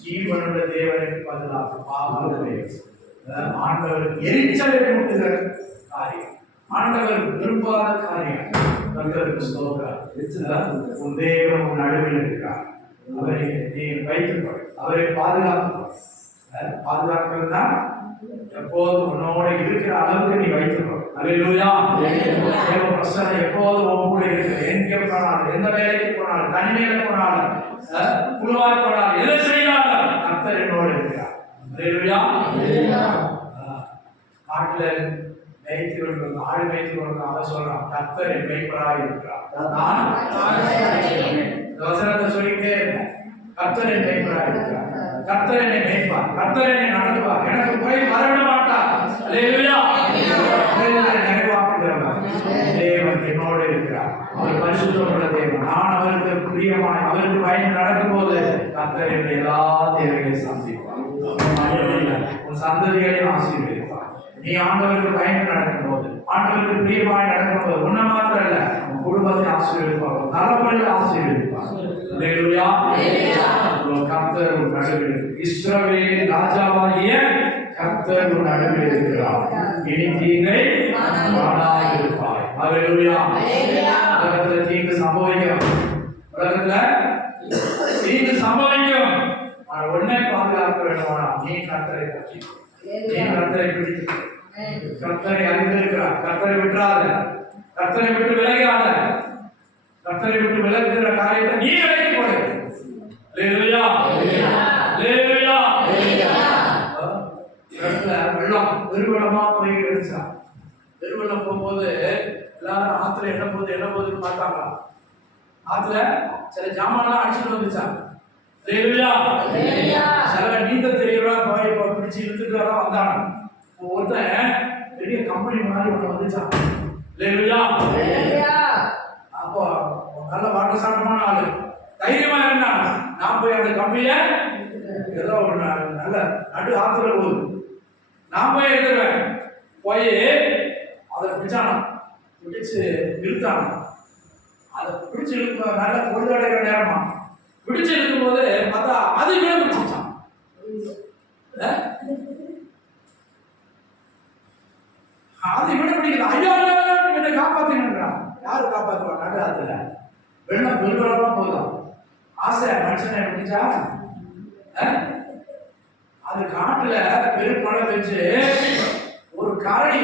ஜீவனுள்ள தேவனுக்கு பதிலாக பாகாதேவர். ஆண்டவர் எரிச்சலை மூட்டுகிற காரியம், ஆண்டவர் விரும்பாத காரியம். கர்த்தருக்கு ஸ்தோத்திரம். உன் தேவன் உன் நடுவில் இருக்கிறார். அவரை நீ வைத்துக்கொள், அவரை பாதுகாத்துக்கொள். பாதுகாக்கிறதுனா எப்போதும் உன்னோட இருக்கிற அளவுக்கு நீ வைத்துக்கொள். அல்லேலூயா. தேவ பிரசன்னம் எப்போதும் உன் கூட இருக்கு. எங்கே போனாலும், எந்த வேலைக்கு போனாலும், தனிமையில போனாலும், குழுவாய் போனாலும், எதை செய்யாலும் கர்த்தர் என்னோடு இருக்கிறார். அல்லேலூயா. காட்டுல மேய்த்து கொண்டு ஆடு மேய்த்து கொண்டு அவன் சொல்றான், கர்த்தர் என் மேய்ப்பராய் இருக்கிறார். நான் வசனத்தை சொல்லிட்டே இருக்கேன். கர்த்தர் என் மேய்ப்பராய் இருக்கிறார். கர்த்தர் என்னை மேய்ப்பார், கர்த்தர் என்னை நடத்துவார், எனக்கு குறை வரவிட மாட்டார். அல்லேலூயா. நிறைவாக்குகிறவர் தேவன் என்னோடு இருக்கிறார். அவர் பரிசுத்தமுள்ள தேவன். நான் அவருக்கு பிரியமாய் அவருக்கு பயந்து நடக்கும் போது கர்த்தர் என்னை எல்லா தேவைகளையும் சந்திப்பார். உன் சந்ததிகளையும் ஆசீர்வதிப்பார். நீ ஆண்டவருக்கு பயந்து நடக்கும் போது, ஆண்டவருக்கு பிரியமாய் நடக்கும் போது உன்னை மாத்திரம் இல்ல, உன் குடும்பத்தை ஆசீர்வதிப்பார், தலைமுறையில் ஆசீர்வதிப்பார். அல்லேலூயா. கர்த்தர் உன் நடுவில், இஸ்ரவேலின் ராஜாவாகிய கர்த்தர் உன் நடுவில் இருக்கிறார். இனி தீங்கை காணாதிருப்பாய். அல்லேலூயா. உலகத்துல தீங்கு சம்பவிக்கும், உலகத்துல தீங்கு சம்பவிக்கும். உன்னை பாதுகாக்க வேண்டுமானா நீ கர்த்தரை பற்றி, நீ கர்த்தரை பிடித்து, கர்த்தரை அறிந்திருக்கிறார். கர்த்தரை விட்டுறாத, கர்த்தரை விட்டு விலகாத, கர்த்தரை விட்டு விலகுகிற காரியத்தை நீ விலகி போடு. அல்லேலூயா. அல்லேலூயா. வெள்ளம் பெருவெள்ளமா போயிட்டு இருந்துச்சா. பெருவெள்ளம் போகும்போது எல்லாரும் ஆத்துல என்ன போகுதுன்னு பார்த்தாங்க. ஆத்துல சில ஜாமான்லாம் அடிச்சுட்டு வந்துச்சா. சில நீந்த தெரியவா பிடிச்சு இழுத்துட்டு வந்தாங்க. ஒருத்தன் பெரிய கம்பெனி மாதிரி ஒண்ணு வந்துச்சான். அப்போ நல்ல வாட்டசாட்டமான ஆளு, தைரியமா இருந்தான். நான் போய் அந்த கம்பிய ஏதோ ஒரு நல்ல நடு ஆத்துல போகுது, நான் போய் எடுத்துருவேன். போய் அதை பிடிச்சானா, பிடிச்சு இழுத்தானா. அதை பிடிச்சு இழுக்க நல்ல பொழுதடைகிற நேரமா பிடிச்சு இருக்கும் போது பார்த்தா அது கூட பிடிச்சிச்சான். அதை விட பிடிக்கல. ஐயோ என்னை காப்பாத்தினான். யாரு காப்பாத்துவா? நடு ஆத்துல வெள்ளம் பெருவெள்ளமா போதும். ஆசை மனுஷனை பிடிச்சா அது காட்டுல பெருமழை வச்சு ஒரு காரணி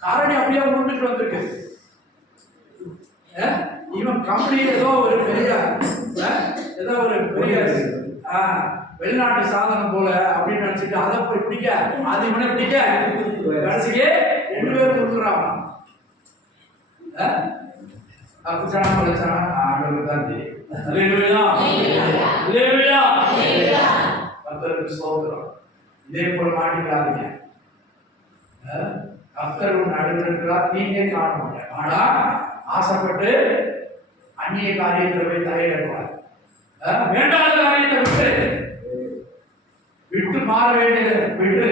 அப்படியே உருண்டுட்டு வந்திருக்கு. இவன் கம்பெனி ஏதோ ஒரு பெரிய வெளிநாட்டு சாதனம் போல அப்படின்னு நினைச்சிட்டு அதை போய் பிடிக்க, அது இவனை பிடிக்க, கடைசிக்கு 2 பேர் கொடுக்குறாங்க. அப்படிச்சானா பழச்சானா ஆண்டவருக்கு தான் தெரியும். கர்த்தருக்கு ஸ்தோத்திரம். இதே போல மாட்டிக்காதீங்க. கர்த்தர் நடுவில் இருக்கிறார், தீங்கே காண மாட்டேன். ஆனா ஆசைப்பட்டு அந்நிய காரியத்தை போய் தலையிடக்கூடாது. வேண்டாத காரியத்தை விட்டு மாற வேண்டியதை விட்டு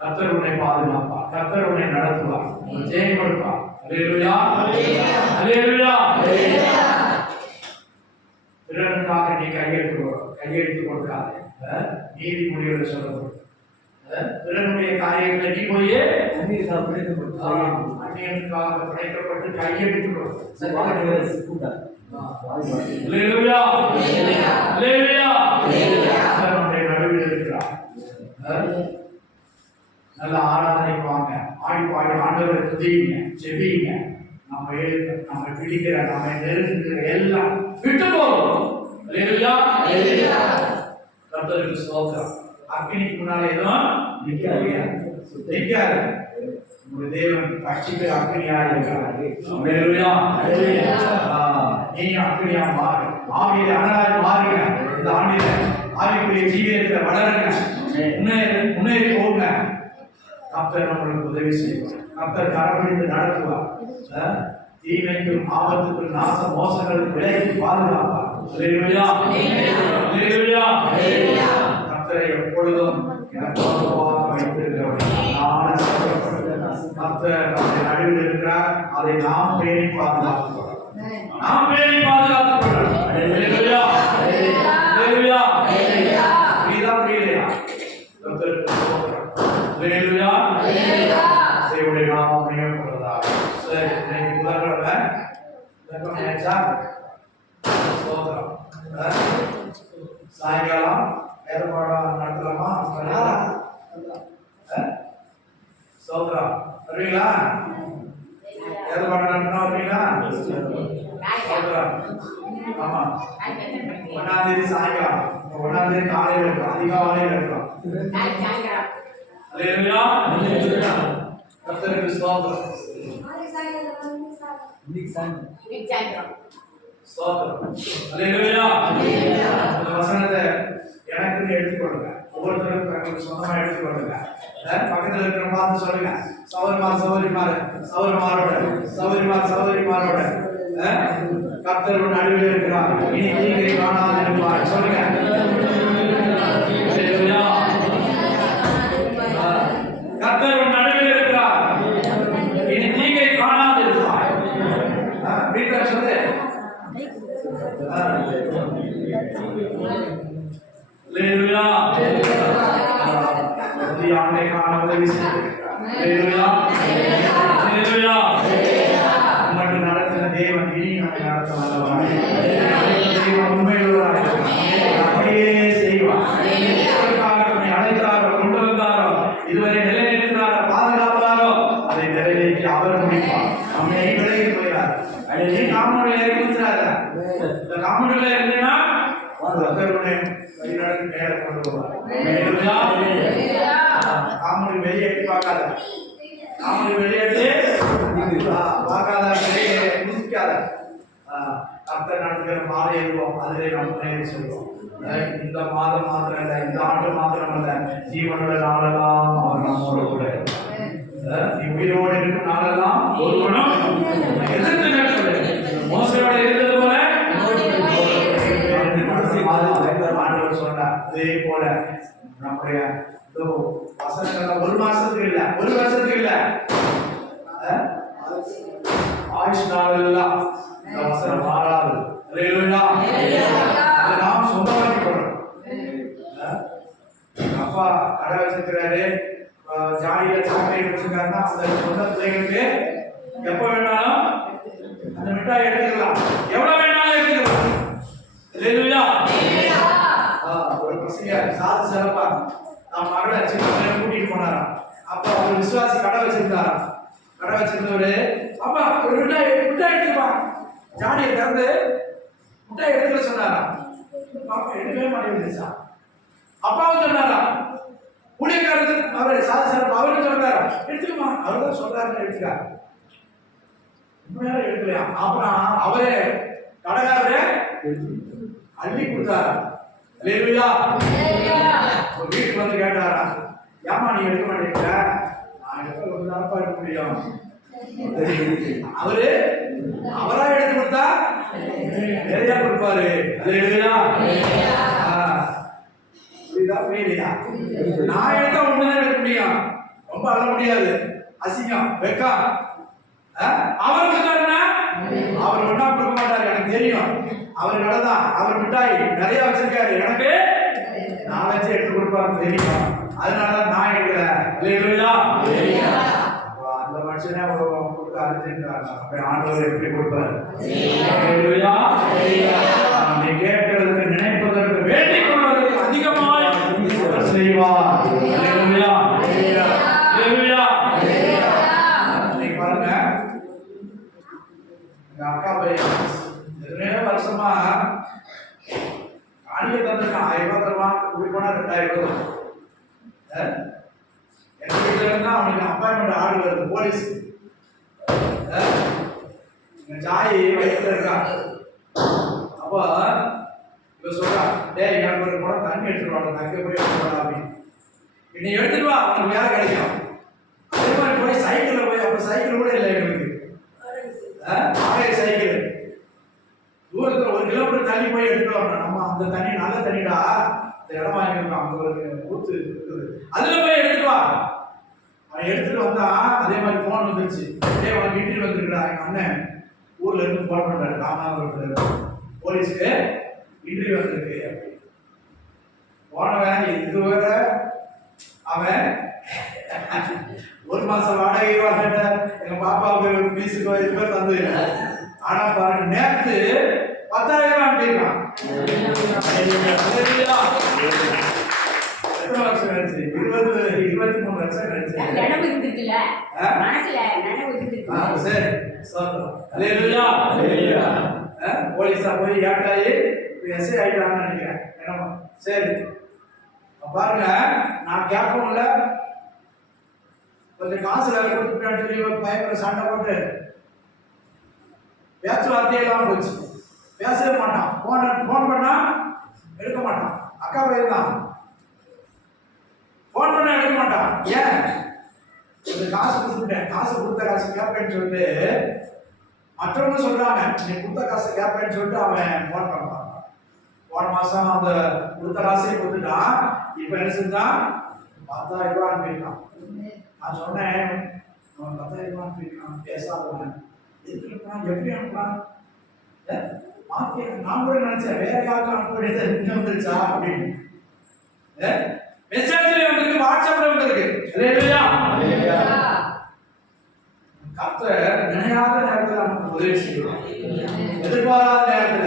கர்த்தர் உன்னை பாதுகாப்பார், கர்த்தர் உன்னை நடத்துவார், ஜெயம் கொடுப்பார். அல்லேலூயா. அல்லேலூயா. பிறனுக்காக நீ கையெழுத்து கொடுக்காத. நீதிமொழிகளை சொல்லப்படும் பிறனுடைய காரியங்களை நீ போய் அந்நியனுக்காக படைக்கப்பட்டு கையெழுத்து கொடுக்க. அல்லேலூயா. அல்லேலூயா. நம்முடைய நடுவில் இருக்கிறார். நல்ல ஆராதனைக்கு வாங்க, ஆடி பாடி ஆண்டவரை துதிங்க, செபிங்க. நம்ம பிடிக்கிற நம்ம நெருங்குகிற எல்லாம் விட்டு போகும். அல்லேலூயா. கர்த்தருக்கு ஸ்தோத்திரம். அக்கினிக்கு முன்னால எதுவும் நிற்காது. உங்க தேவன் பட்சிக்கிற அக்கினியா இருக்கிறார். அல்லேலூயா. நீ அக்கினியா மாறு. ஆவியில அனலாய் மாறுங்க. இந்த ஆண்டில ஆவிக்குரிய ஜீவியத்துல வளருங்க. முன்னேறி போங்க. கர்த்தர் நம்மளுக்கு உதவி செய்வார். கர்த்தர் கரப்பிடித்து நடத்துவார். தீமைக்கும் ஆபத்துக்கும் நாச மோசங்களுக்கு விலகி பாதுகாப்பார். அல்லேலூயா. அல்லேலூயா. கர்த்தரை எப்பொழுதும் எனக்கு பொதுவாக வைத்திருக்கிறவர். கர்த்தர் நம்முடைய நடுவில் இருக்கிறார். அதை நாம் பேணி பாதுகாத்துக் நாம் பேணி பாதுகாத்துக் கொள்ளலாம். அல்லேலூயா. அல்லேலூயா. புரியுதா புரியலையா? கர்த்தருக்கு ஸ்தோத்திரம். அல்லேலூயா. தேவனுடைய நாமம் மகிமைப்படுவதாக. சரி, இன்னைக்கு புதன்கிழமை ஆச்சா? ஸ்தோத்திரம். சாயங்காலம் வேத பாடம் நடத்தலாமா? ஸ்தோத்திரம். வருவீங்களா? வேத பாடம் நடத்தினா வருவீங்களா? ஸ்தோத்திரம். ஆமா, 1ஆம் தேதி சாயங்காலம், 1ஆம் தேதி காலையில் இருக்கும், அதிகாலையில் இருக்கும். அல்லேலூயா. கர்த்தருக்கு ஸ்தோத்திரம். ஸ்தோத்திரம். அல்லேலூயா. இந்த வசனத்தை எனக்கு எடுத்துக்கொள்ளுங்க. ஒவ்வொருத்தரும் தங்களுக்கு சொந்தமா எடுத்துக்கொள்ளுங்க. பக்கத்துல இருக்கிற பார்த்து சொல்லுங்க. சௌரிமாரோட கர்த்தர் நடுவில் இருக்கிறார். இனி தீங்கை காணாது இருப்பார். சொல்லுங்க. அல்லேலூயா. கர்த்தர் நடுவில் இருக்கிறார். இனி தீங்கை காணாது இருப்பார். வீட்டுல சொல்லு. அல்லேலூயா. ஆண்டை காண உதவி செய்திருக்கிறார். அல்லேலூயா. அல்லேலூயா. உங்களுக்கு நடத்தின தேவன் இனி நம்மை நடத்த வல்லவர். தேவன் உண்மையுள்ளவராக இருக்கிறார். அப்படியே செய்வார். நம்மை அழைத்தாரோ, கொண்டு வந்தாரோ, இதுவரை நிலைநிறுத்தினாரோ, பாதுகாப்பாரோ, அதை நிறைவேற்றி அவர் முடிப்பார். நம்மை விலகி போயிடார். நீ காமெடியில இருக்கிறார. இந்த காமெடியில இருந்தீங்கன்னா வழிநடத்தி மேல கொண்டு போவார். காமெடி வெளியேற்றி பார்க்காத. காமெடி வெளியேற்றி பார்க்காத, முடிக்காத. கர்த்தர் நடத்துகிற மாலை எழுவோம். அதிலே நாம் முன்னேறி செல்வோம். இந்த மாதம் மாத்திரம் இல்ல, இந்த ஆண்டு மாத்திரம் அல்ல, ஜீவனோட நாளெல்லாம் அவர் நம்மோட கூட. நீ உயிரோடு இருக்கும் நாளெல்லாம் ஒருவனும் எதிர்த்து நிற்கிறது. மோசையோட இருந்தது போல ஆண்டவர் சொன்னார். அதே போல நம்முடைய வசனங்கள் 1 மாசத்துக்கு இல்ல, 1 வருஷத்துக்கு இல்ல, ஆயுஷ் நாளெல்லாம் இந்த வசனம் மாறாது. அல்லேலூயா. அதை நாம் சொந்தமாக்கி கொள்ளணும். அப்பா கடை வச்சிருக்கிறாரு, ஜாடியில சாக்லேட் வச்சிருக்காருன்னா அந்த சொந்த பிள்ளைகளுக்கு எப்ப வேணாலும் அந்த மிட்டாய் எடுத்துக்கலாம், எவ்வளவு வேணாலும் எடுத்துக்கலாம். அல்லேலூயா. ஒரு பசங்க சாது சிறப்பா நம்ம மகளை சின்ன கூட்டிட்டு போனாராம். அப்ப அவர் விசுவாசி கடை வச்சிருந்தாராம். கடை வச்சிருந்தவரு, அப்பா ஒரு மிட்டாய் எடுத்துப்பா, ஜாடியை திறந்து மிட்டாய் எடுத்துக்க சொன்னாராம். பாப்பா எடுக்கவே மாட்டேங்குது. அப்பாவும் சொன்னாரா, ஊழியக்காரர் அவரை சாதி சிறப்பு அவரும் சொல்றாரு, எடுத்துக்கமா, அவர் தான் சொல்றாரு, எடுத்துக்காரு. உண்மையால எடுக்கலையா? அப்புறம் அவரே கடைக்காரரே அள்ளி கொடுத்தாரா. அல்லேலூயா. வீட்டுக்கு வந்து கேட்டாரா, ஏமா நீ எடுக்க மாட்டேங்கிற? நான் எடுக்க ஒரு நாளப்பா எடுக்க முடியும். அவரு அவரா எடுத்து கொடுத்தா நிறைய கொடுப்பாரு. அல்லேலூயா. புரியுதா புரியலையா? நான் எடுத்தா ஒண்ணுதான் எடுக்க முடியும், ரொம்ப அள்ள முடியாது, அசிங்கம் வெக்கம். அவருக்கு சொன்னா அவர் ஒண்ணா கொடுக்க மாட்டாரு, எனக்கு தெரியும். அவர் கடதான், அவர் மிட்டாய் நிறைய வச்சிருக்காரு, எனக்கு 4 எடுத்து கொடுப்பாரு தெரியும். அதனாலதான் நான் எடுக்கிறேன். அல்லேலூயா. அந்த மனுஷனே கொடுக்க அறிஞ்சிருக்காங்க. அப்ப ஆண்டவர் எப்படி கொடுப்பாரு? அல்லேலூயா. நீ கேட்கிறதுக்கு நினைப்பதற்கு வேண்டிக் கொள்வதற்கு அதிகமாய் செய்வார். அல்லேலூயா. அல்லேலூயா. நீ பாருங்க, எங்க அக்கா பையன் 2 வருஷமா காணிக்கை தந்துருக்கான். 1000 ரூபாய் தருவான், ஜாய் வயிற்றுல இருக்கா. அப்போ இவ சொல்றா, டேய் எனக்கு ஒரு குடம் தண்ணி எடுத்துட்டு வாங்க, அங்கே போய் எடுத்துட்டு அப்படின்னு. என்னை எடுத்துட்டு வா, உனக்கு வேலை கிடைக்கும். அதே மாதிரி போய் சைக்கிளில் போய், அப்போ சைக்கிள் கூட இல்லை எங்களுக்கு, சைக்கிள் தூரத்தில் 1 கிலோமீட்டர் தண்ணி போய் எடுத்துட்டு வரணும். நம்ம அந்த தண்ணி நல்ல தண்ணிடா, இந்த இடம் வாங்கியிருக்கோம், அங்கே ஒரு ஊத்து இருக்குது, அதில் போய் எடுத்துட்டு வா. அவன் எடுத்துட்டு வந்தா அதே மாதிரி ஃபோன் வந்துருச்சு. டே அவன் இன்டர்வியூ வந்துருக்கா, எங்கள் அண்ணன் ஊர்ல இருந்து ஃபோன் பண்றாரு, ராமநாதபுரத்தில் போலீஸ்க்கு இன்டர்வியூ வந்திருக்கு அப்படி. போனவன் இது வேற அவன் 1 மாசம் வாடகை வாங்கிட்ட எங்க பாப்பாவுக்கு பீஸுக்கு இது பேர் தந்து. ஆனா பாருங்க நேற்று 10,000 அனுப்பியிருக்கான். எத்தனை வருஷம் கழிச்சு? 23 வருஷம் கழிச்சு. சரி போலீஸா போய் ஏட்டாயி எஸ்ஐ ஆயிட்டான்னு நினைக்கிறேன். என்னமா சரி பாருங்க, நான் கேட்கணும்ல, கொஞ்சம் காசு வேலை கொடுத்துட்டான்னு சொல்லி பயங்கர சண்டை போட்டு பேச்சுவார்த்தையெல்லாம் போச்சு. பேசவே மாட்டான். ஃபோன் பண்ணா எடுக்க மாட்டான். அக்கா பையன் தான் ஃபோன் பண்ணா எடுக்க மாட்டான். ஏன்? கொஞ்சம் காசு கொடுத்துட்டேன், காசு கொடுத்த காசு கேட்பேன்னு சொல்லிட்டு மற்றவங்க சொல்றாங்க, நீ கொடுத்த காசு கேட்பேன்னு சொல்லிட்டு அவன் ஃபோன் பண்ணுவான். போன மாசம் அந்த கொடுத்த காசையும் கொடுத்துட்டான். இப்ப என்ன செஞ்சான்? 10,000 அனுப்பியிருக்கான். நான் சொன்னேன், அவன் 10,000 அனுப்பியிருக்கான், பேசாதவன் எப்படி அனுப்புறான்? மாத்தி நான் கூட நினைச்சேன் வேற யாருக்கும் அனுப்ப வேண்டியது வந்துருச்சா அப்படின்னு. மெசேஜ்ல வந்திருக்கு, வாட்ஸ்அப்ல வந்திருக்கு. கர்த்தர் நினையாத நேரத்தில் நமக்கு உதவி செய்வார், எதிர்பாராத நேரத்தில்.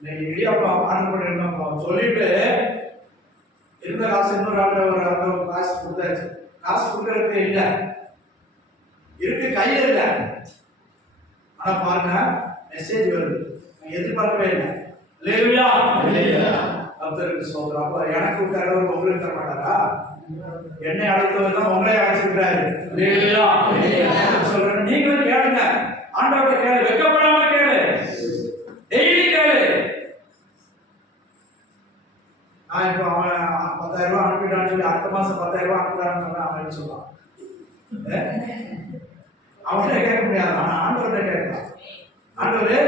இன்னைக்கு இடியாப்பம் ஆர்டர் பண்ணிருந்தோம், சொல்லிட்டு இருந்த காசு இன்னொரு ஆள் காசு கொடுத்தாச்சு. காசு கொடுக்கறதுக்கு இல்லை, இருக்கு கையில் இல்லை. ஆனா பாருங்க மெசேஜ் வருது, எதிர்பார்க்கவே இல்லை. கர்த்தருக்கு சோதரம். அப்ப எனக்கு விட்டாரு, உங்களுக்கு தர மாட்டாரா? என்னை அழைத்தவர் தான் உங்களே அழைச்சிருக்கிறாரு. சொல்றேன், நீங்களும் கேளுங்க, ஆண்டவரை கேளு, வெக்கப்படாம கேளு, டெய்லி கேளு. நான் இப்போ அவன் 10,000 அனுப்பிட்டான்னு சொல்லி அடுத்த மாசம் 10,000 அனுப்புறான்னு சொன்னா அவன் என்ன சொல்லுவான்? அவன்கிட்ட கேட்க முடியாது, ஆனா ஆண்டவர்கிட்ட கேட்கலாம். ஆண்டவரே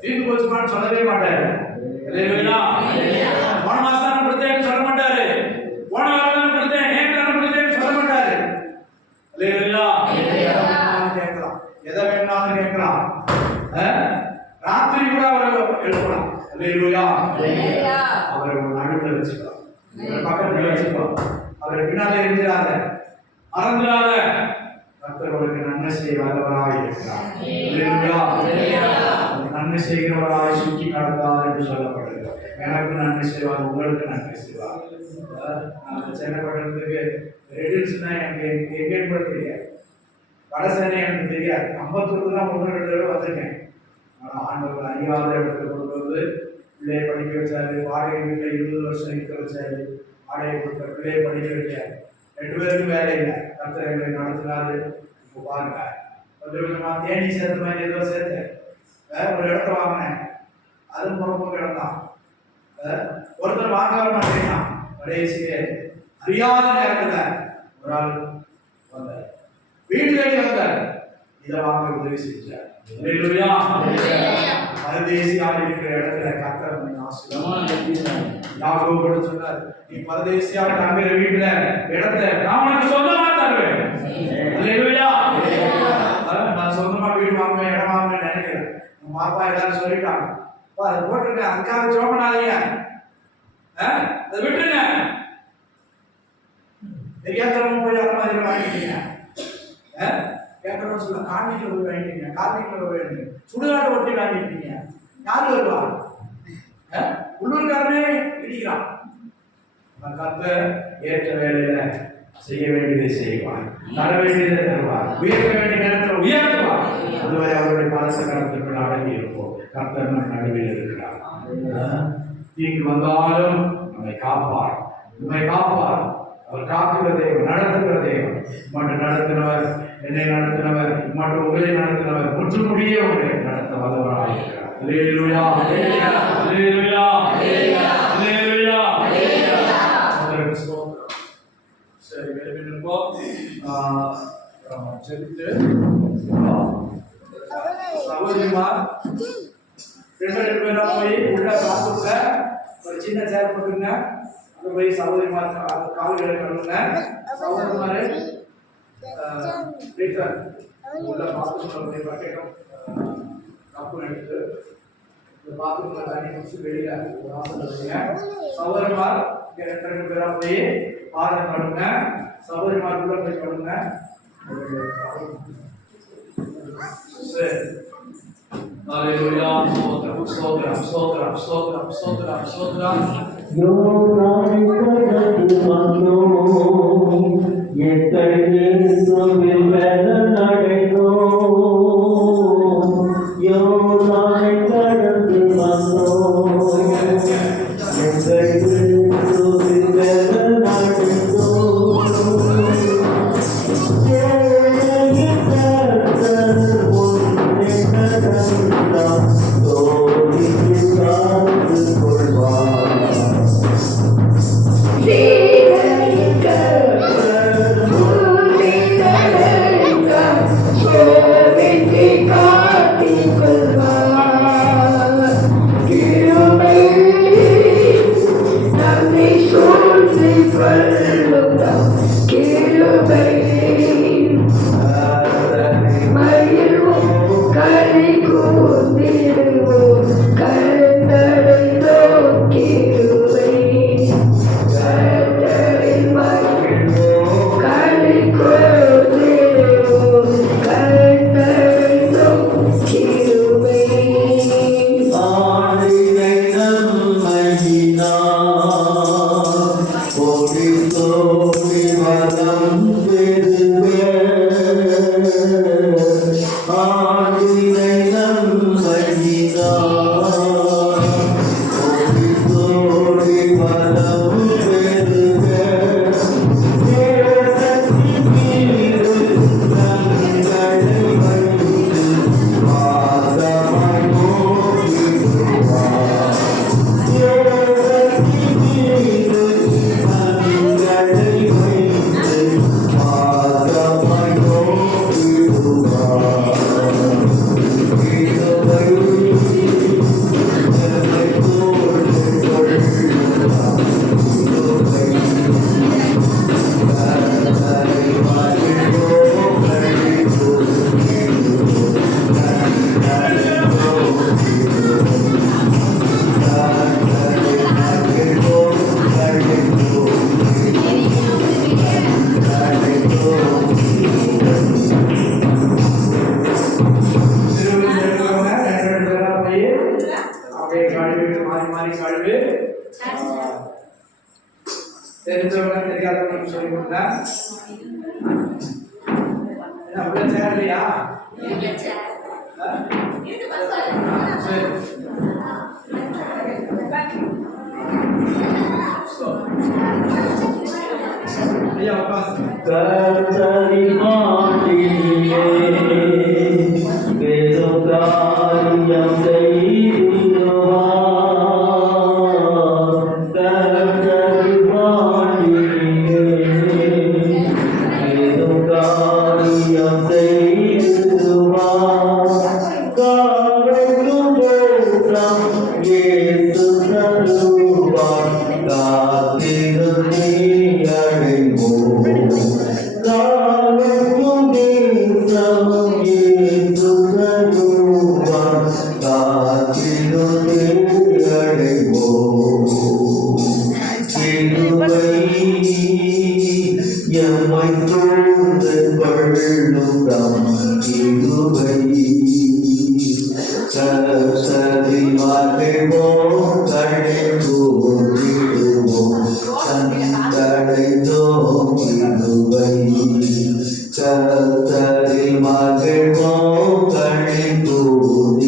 தீர்ந்து போச்சுமான்னு சொல்லவே மாட்டாரு. போன மாசம் நான் கொடுத்தேன்னு சொல்ல மாட்டாரு, போன வாரம் கொடுத்தேன், நேற்று கொடுத்தேன்னு சொல்ல மாட்டாரு. கேட்கலாம், எதை வேணாலும் கேட்கலாம். ராத்திரி கூட அவரை எழுப்பலாம். அவரை நடுவில் வச்சுக்கலாம், பக்கத்துல வச்சுக்கலாம். அவரை பின்னாலே எழுதிடாத, மறந்துடாத. கர்த்தர்களுக்கு நன்மை செய்வராய் இருக்கிறார். நன்மை செய்கிறவராய் சுற்றி நடந்தார் என்று சொல்லப்படுகிறது. எனக்கு நன்மை செய்வார், உங்களுக்கு நன்மை செய்வார். சென்னை பட்டணத்துக்கு ரெடில்ஸ்னா எனக்கு எங்கேயும் கூட தெரியாது, வடசேனை எனக்கு தெரியாது. 54 தான் 1-2 தடவை வந்திருக்கேன். ஆனால் ஆண்டவர் அறியாத இடத்துல கொண்டு வந்து பிள்ளையை படிக்க வச்சாரு. வாடகை வீட்டில் 20 வருஷம் இருக்க வச்சாரு. வாடகை கொடுத்த பிள்ளையை படிக்க வைக்காரு. 2 பேருக்கும் வேலை இல்லை. கர்த்தர் எங்களை நடத்தினாரு. இப்போ பாருங்க, கொஞ்சம் கொஞ்சமா தேனி சேர்த்த மாதிரி ஏதோ சேர்த்தேன். வேற ஒரு இடத்த வாங்கினேன், அதுவும் புறப்போக்கு இடம் தான். ஒருத்தர் வாங்க வர மாட்டேங்கிறான். கடைசியே அறியாத நேரத்துல ஒரு ஆள் வந்தார், வீடு தேடி வந்தார், இதை வாங்க உதவி செஞ்சார். பரதேசியாக இருக்கிற இடத்துல கர்த்தர் யாக்கோபு சொன்னார், நீ பரதேசியாக தங்குற வீட்டுல இடத்தை நான் உனக்கு சொந்தமா தருவேன். நான் சொந்தமா வீடு வாங்குவேன், இடம் வாங்குவேன் நினைக்கிறேன். உங்க அப்பா எல்லாரும் சொல்லிட்டாங்க, அதை போட்டுருக்கேன், அதுக்காக ஜோம் பண்ணாதீங்க, அதை விட்டுருங்க. தெரியாதவங்க போய் யாரும் மாதிரி வாங்கிட்டீங்க, கேட்கறோம் சொல்ல கார்மிகில் போய் வாங்கிட்டீங்க, கார்மிகில் போய் வாங்கிட்டீங்க, சுடுகாட்டை ஒட்டி வாங்கிட்டீங்க. யாரு வருவா? உள்ளூர்காரனே இடிக்கிறான். கர்த்தர் ஏற்ற வேலையில செய்ய வேண்டியதை செய்வார், தர வேண்டியதை தருவார், உயர்த்த வேண்டிய நேரத்தில் உயர்த்துவார். அதுவரை அவருடைய பலத்த காலத்திற்கு அடங்கி இருப்போம். கர்த்தர் நம் நடுவில் இருக்கிறார். தீங்கு வந்தாலும் நம்மை காப்பார், நம்மை காப்பார். அவர் காக்கிற தெய்வம், நடத்துகிற தெய்வம். மட்டும் நடத்தினவர், என்னை நடத்தினவர், மற்றும் உங்களை நடத்தினவர், முற்றுமுடிய உங்களை நடத்த வல்லவராக இருக்கிறார். அல்லேலூயா, அல்லேலூயா, அல்லேலூயா, அல்லேலூயா, அல்லேலூயா. சரி, வேறுபோ செலுத்து சகோதரிமார் 2 பேரா போய் உள்ள பாத்துங்க. ஒரு சின்ன சேர் போட்டுங்க. அங்க போய் சகோதரிமார் கால்களை கழுவுங்க. சகோதரிமாரே ரிட்டர்ன் உள்ள பாத்துங்க. போய் பக்கெட்டும் கப்பு எடுத்து இந்த பாத்துங்க தண்ணி குடிச்சு வெளியில வாசல் வச்சுங்க. சகோதரிமார் 2 பேரா போய் பாதம் கழுவுங்க. சகோதரிமார் உள்ள போய் கழுவுங்க. சரி, ஹalleluya, ஸ்தோத்திரம், ஸ்தோத்திரம், ஸ்தோத்திரம், ஸ்தோத்திரம், ஸ்தோத்திரம், ஸ்தோத்திரம். தெரிஞ்சவங்க தெரியாதவங்க சொல்லி கொடுத்தா உள்ள சேரலையா? ஐயா Your mind